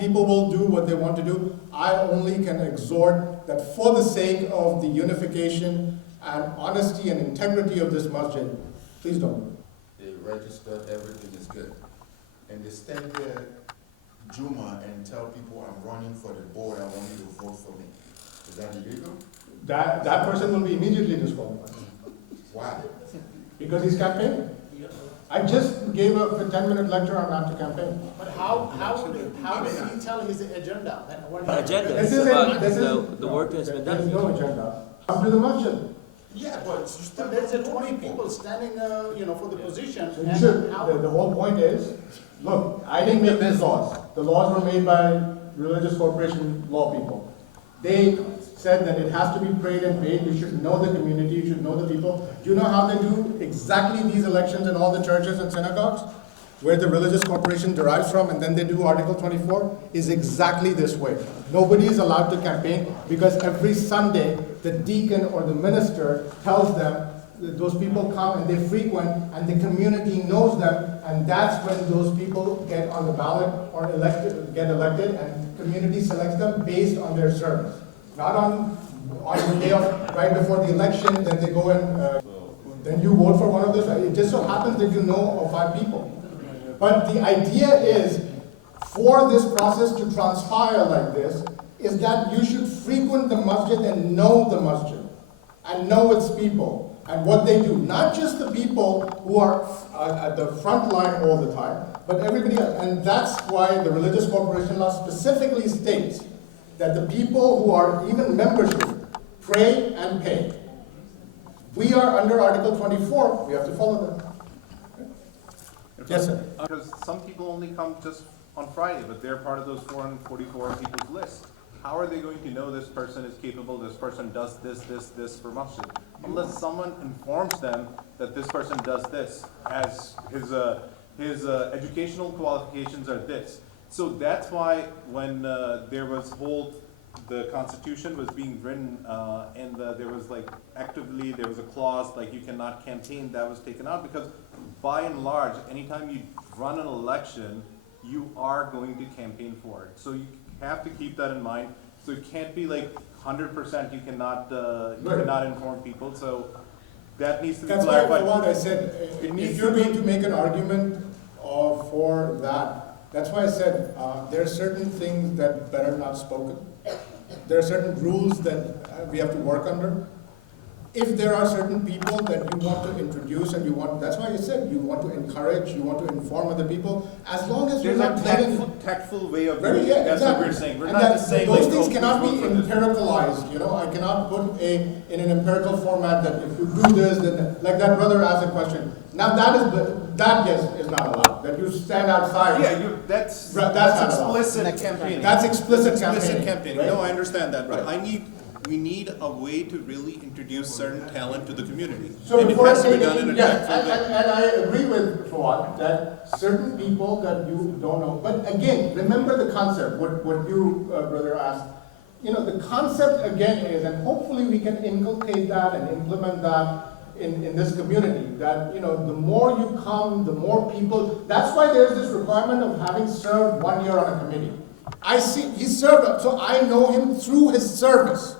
People will do what they want to do. I only can exhort that for the sake of the unification and honesty and integrity of this masjid, please don't do it. They registered, everything is good. And they stand there, Juma, and tell people I'm running for the board, I want you to vote for me. Is that illegal? That person will be immediately disqualified. Why? Because he's campaigning. I just gave a 10-minute lecture on not to campaign. But how does he tell his agenda? The agenda This is is about this is the work that's been There's done. no agenda. Come to the masjid. Yeah, but you still. But there's a 20 people standing, for the position. So you and should, how- the whole point is, look, I didn't make these laws. The laws were made by religious corporation law people. They said that it has to be prayed and paid. You should know the community, you should know the people. Do you know how they do exactly these elections in all the churches and synagogues? Where the religious corporation derives from, and then they do Article 24, is exactly this way. Nobody is allowed to campaign because every Sunday, the deacon or the minister tells them, that those people come and they frequent, and the community knows them, and that's when those people get on the ballot or get elected, and community selects them based on their service. Not on the day of, right before the election, then they go and, then you vote for one of those. It just so happens that you know of 5 people. But the idea is, for this process to transpire like this, is that you should frequent the masjid and know the masjid, and know its people, and what they do. Not just the people who are at the front line all the time, but everybody else. And that's why the religious corporation law specifically states that the people who are even membership pray and pay. We are under Article 24, we have to follow them. Yes, sir. Because some people only come just on Friday, but they're part of those 444 people's list. How are they going to know this person is capable, this person does this for masjid? Unless someone informs them that this person does this, as his educational qualifications are this. So that's why when there was the Constitution was being written, and there was there was a clause like you cannot campaign, that was taken out, because by and large, anytime you run an election, you are going to campaign for it. So you have to keep that in mind. So it can't be 100% you cannot inform people. So that needs to be That's why, clarified. what I said, if you're going to make an argument for that, that's why I said there are certain things that better not spoken. There are certain rules that we have to work under. If there are certain people that you want to introduce and that's why I said you want to encourage, you want to inform other people, as long as you're There's not a tactful way of doing it. yeah, That's exactly. what we're saying. We're And not just saying those oh, things please cannot be vote for this. empiricalized, I cannot put in an empirical format that if you do this, then, like that brother asked a question. Now that yes is not allowed, that you stand outside. Yeah, that's Right, that's not allowed. explicit campaigning. That's explicit campaigning. campaigning, No, right? I understand that, but Right. we need a way to really introduce certain talent to the community. So And it before I has to say be done in a yeah, tactful way. and I agree with Fawad that certain people that you don't know, but again, remember the concept, what you, brother, asked. The concept again is, and hopefully we can inculcate that and implement that in this community, that, the more you come, the more people, that's why there's this requirement of having served 1 year on a committee. I see, he served, so I know him through his service.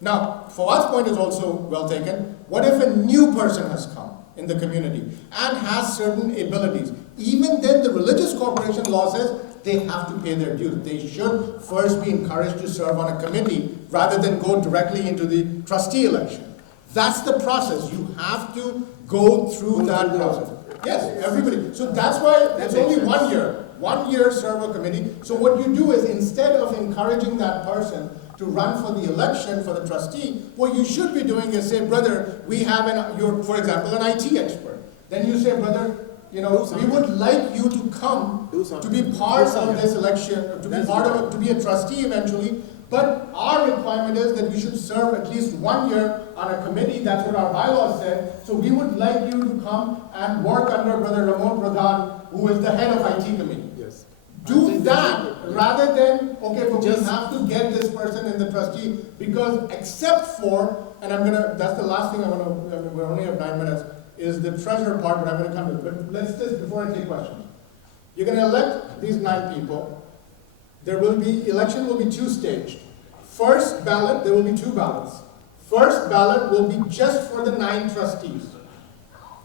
Now, Fawad's point is also well taken. What if a new person has come in the community and has certain abilities? Even then, the religious corporation law says they have to pay their dues. They should first be encouraged to serve on a committee rather than go directly into the trustee election. That's the process. You have to go through that process. Yes, everybody. So that's why it's only 1 year. 1 year serve a committee. So what you do is, instead of encouraging that person to run for the election for the trustee, what you should be doing is say, brother, we have for example, an IT expert. Then you say, brother, we would like you to come to be part of this election, to be a trustee eventually. But our requirement is that you should serve at least 1 year on a committee. That's what our bylaws said. So we would like you to come and work under Brother Ramon Pradhan, who is the head of IT committee. Yes. Do that rather than, okay, but we have to get this person in the trustee, because except for, and that's the last thing we only have 9 minutes, is the treasurer part, but I'm going to come to it. But let's just, before I take questions, you're going to elect these 9 people. Election will be 2-staged. First ballot, there will be 2 ballots. First ballot will be just for the 9 trustees.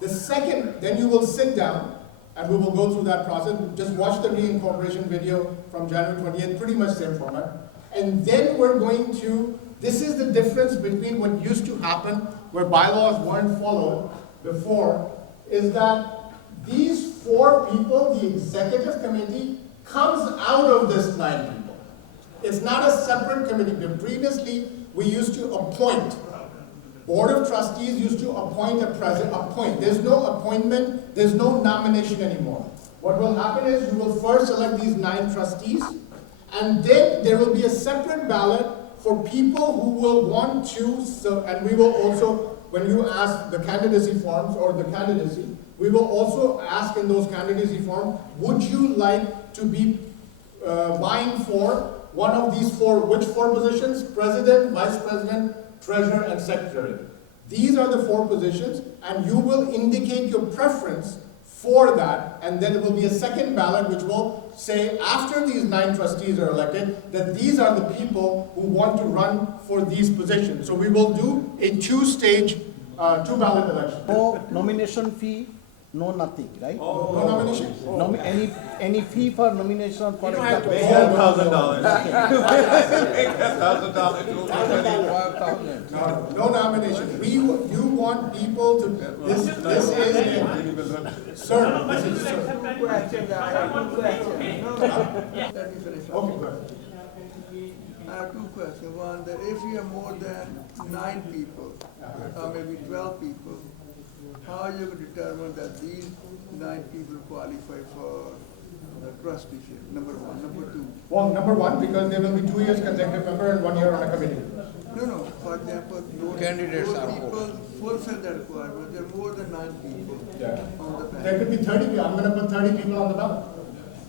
The second, then you will sit down, and we will go through that process. Just watch the reincorporation video from January 28th, pretty much same format. And then we're going to, this is the difference between what used to happen, where bylaws weren't followed before, is that These 4 people, the executive committee, comes out of this 9 people. It's not a separate committee. Previously, we used to appoint. Board of Trustees used to appoint a president, There's no appointment, there's no nomination anymore. What will happen is you will first select these 9 trustees, and then there will be a separate ballot for people who will want to serve, and we will also, when you ask the candidacy forms or the candidacy, we will also ask in those candidacy forms, would you like to be vying for one of these 4, which 4 positions? President, Vice President, Treasurer, and Secretary. These are the 4 positions, and you will indicate your preference for that, and then it will be a second ballot which will say, after these 9 trustees are elected, that these are the people who want to run for these positions. So we will do a 2-stage, 2-ballot election. No nomination fee, no nothing, right? No nomination? Any fee for nomination, for example? $1,000. $5,000. No nomination. You want people to, this is, sir, this is, sir. Let me finish. Okay, go ahead. I have 2 questions. One, that if you have more than 9 people, or maybe 12 people, how are you going to determine that these 9 people qualify for the trusteeship? Number 1. Number 2. Well, number 1, because there will be 2 years consecutive member and 1 year on a committee. No. For example, those Candidates are people fulfill that requirement. There are more than 9 people on the There ballot. could be 30 people. I'm going to put 30 people on the ballot.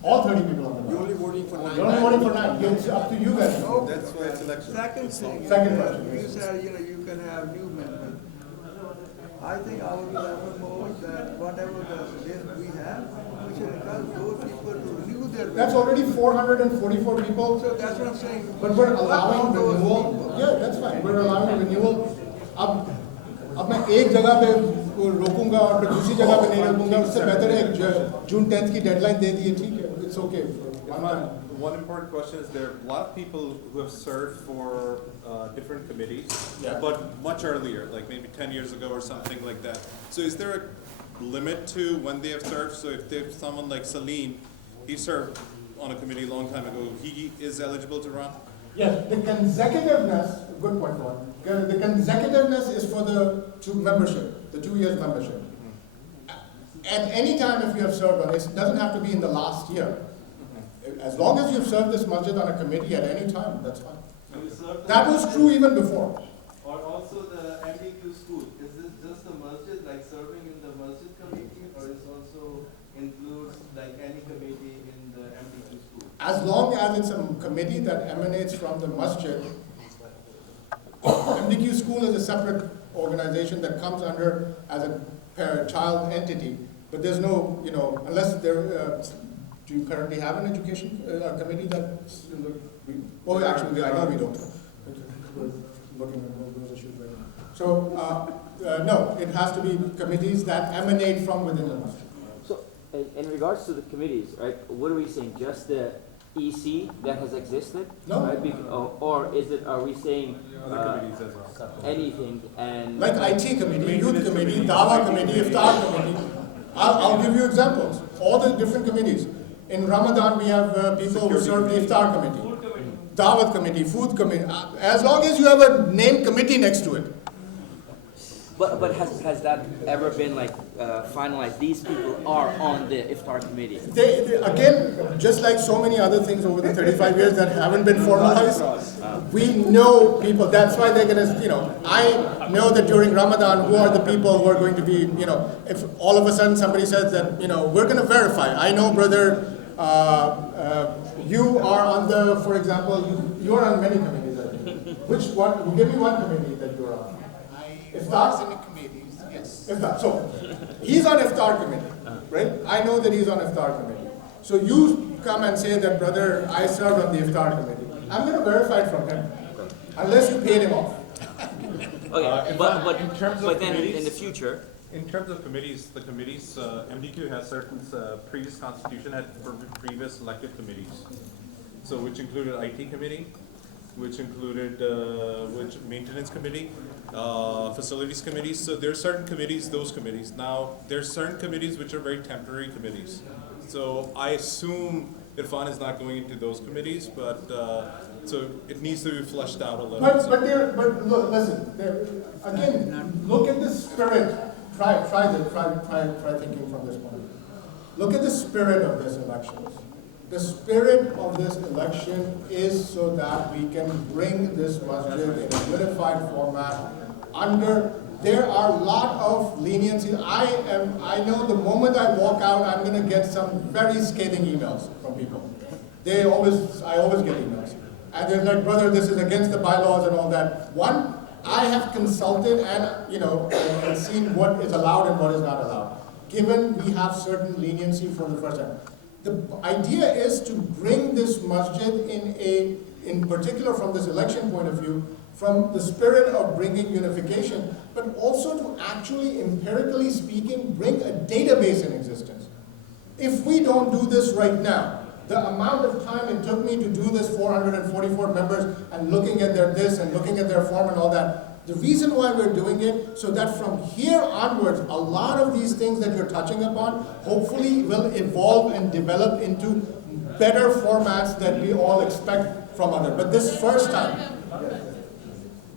All 30 people on the ballot. You're only voting for 9. You're only voting for 9. It's up to you guys. Oh, That's why it's election. Second thing, Second question. you said, you can have new members. I think I would prefer more that whatever the list we have, we should encourage those people to renew their. That's already 444 people. So that's what I'm saying. But we're allowing Those renewal. people. Yeah, that's fine. We're allowing renewal. अब मैं एक जगह पे रोकूंगा और फिर दूसरी जगह पे नहीं रोकूंगा, उससे बेहतर है जून 10th की डेडलाइन दे दिए, ठीक है, it's okay. One important question is there are a lot of people who have served for different committees, but much earlier, like maybe 10 years ago or something like that. So is there a limit to when they have served? So if there's someone like Salim, he served on a committee a long time ago, he is eligible to run? Yes, the consecutiveness, good point, Ron. The consecutiveness is for the 2 years membership. At any time if you have served on it, it doesn't have to be in the last year. As long as you've served this masjid on a committee at any time, that's fine. That was true even before. Or also the MDQ school, is this just the masjid, like serving in the masjid committee, or it also includes like any committee in the MDQ school? As long as it's a committee that emanates from the masjid, MDQ school is a separate organization that comes under as a child entity, but there's no, unless there, do you currently have an education committee that, oh, actually, I know we don't. We're looking at those issues right now. So, no, it has to be committees that emanate from within the masjid. So, in regards to the committees, right, what are we saying? Just the EC that has existed? No. Right? Or is it, are we saying Other committees as well. anything and... Like IT committee, youth committee, Dawa committee, Iftar committee. I'll give you examples. All the different committees. In Ramadan, we have people who serve the Iftar committee, Dawat committee, food committee. As long as you have a named committee next to it. But has that ever been like finalized? These people are on the Iftar committee. They, again, just like so many other things over the 35 years that haven't been formalized, we know people. That's why they're going to, I know that during Ramadan, who are the people who are going to be, if all of a sudden somebody says that, we're going to verify. I know, brother, you are on the, for example, you're on many committees, I think. Which one? Give me one committee that you're on. Iftar? In the committees, yes. Iftar. So, he's on Iftar committee, right? I know that he's on Iftar committee. So you come and say that, brother, I served on the Iftar committee. I'm going to verify it from him, unless you paid him off. Okay, but in terms of but then committees- in the future, In terms of committees, the committees, MDQ has certain, previous constitution had previous elected committees. So which included IT committee, which included, maintenance committee, facilities committees. So there are certain committees, those committees. Now, there's certain committees which are very temporary committees. So I assume Irfan is not going into those committees, but so it needs to be fleshed out a little. But look, listen, again, look at the spirit. Try thinking from this point. Look at the spirit of this election. The spirit of this election is so that we can bring this masjid in a unified format under. There are a lot of leniency. I know the moment I walk out, I'm going to get some very scathing emails from people. I always get emails. And they're like, brother, this is against the bylaws and all that. One, I have consulted and seen what is allowed and what is not allowed. Given we have certain leniency for the first time. The idea is to bring this masjid in particular from this election point of view, from the spirit of bringing unification, but also to actually, empirically speaking, bring a database in existence. If we don't do this right now, the amount of time it took me to do this 444 members and looking at their this and looking at their form and all that, the reason why we're doing it, so that from here onwards, a lot of these things that you're touching upon, hopefully will evolve and develop into better formats that we all expect from others. But this first time,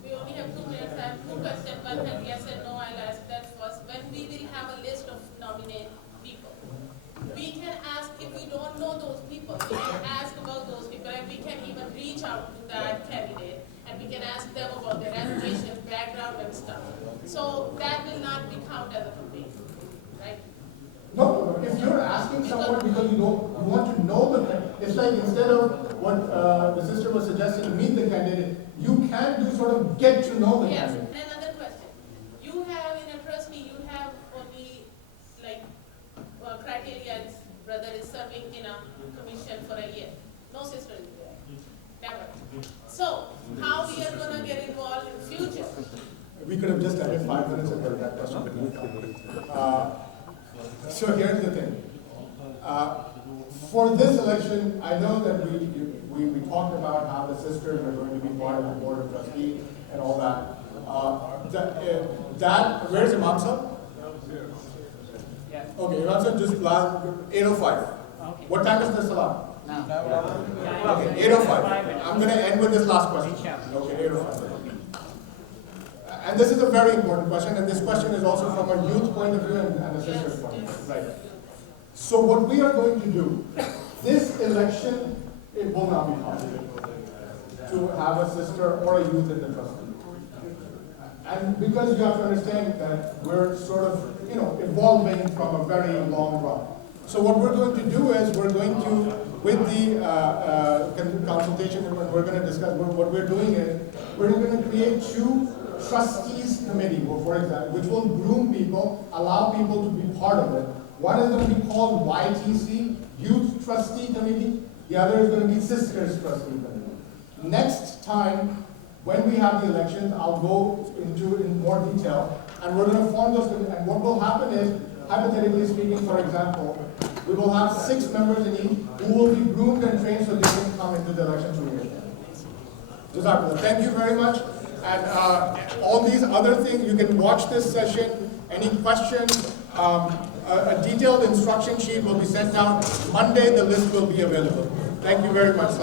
we only have 2 minutes. I have 2 questions. One has yes and no. I'll ask that first. When we will have a list of nominate people, we can ask if we don't know those people. We can ask about those people, and we can even reach out to that candidate, and we can ask them about their education, background, and stuff. So that will not be counted as a campaign, right? no, if you're asking someone because you want to know the candidate, it's like instead of what the sister was suggesting, meet the candidate, you can do sort of get to know the Yes, candidate. and another question. You have in a trustee, you have only like criteria, brother is serving in a commission for a year. No sister is there. Never. So, how we are gonna get involved in future? We could have just had it 5 minutes ago, that question. So here's the thing. For this election, I know that we talked about how the sisters are going to be part of the board of trustees and all that. Where's Imam Sahib? Okay, Imam Sahib, just last 8:05. What time is the salah? Okay, 8:05. I'm going to end with this last question. Okay, 8:05. And this is a very important question, and this question is also from a youth point of view and a sister's point of view. Right. So what we are going to do, this election, it will not be possible to have a sister or a youth in the trustee. And because you have to understand that we're sort of, evolving from a very long run. So what we're going to do is we're going to, with the consultation, and we're going to discuss what we're doing is, we're going to create 2 trustees committee, for example, which will groom people, allow people to be part of it. One is going to be called YTC, Youth Trustee Committee. The other is going to be Sisters Trustee Committee. Next time, when we have the elections, I'll go into in more detail, and we're going to form those. And what will happen is, hypothetically speaking, for example, we will have 6 members in each who will be groomed and trained so they can come into the election 2 years. Jazakallah. Thank you very much. And all these other things, you can watch this session. Any questions? A detailed instruction sheet will be sent out. Monday, the list will be available. Thank you very much.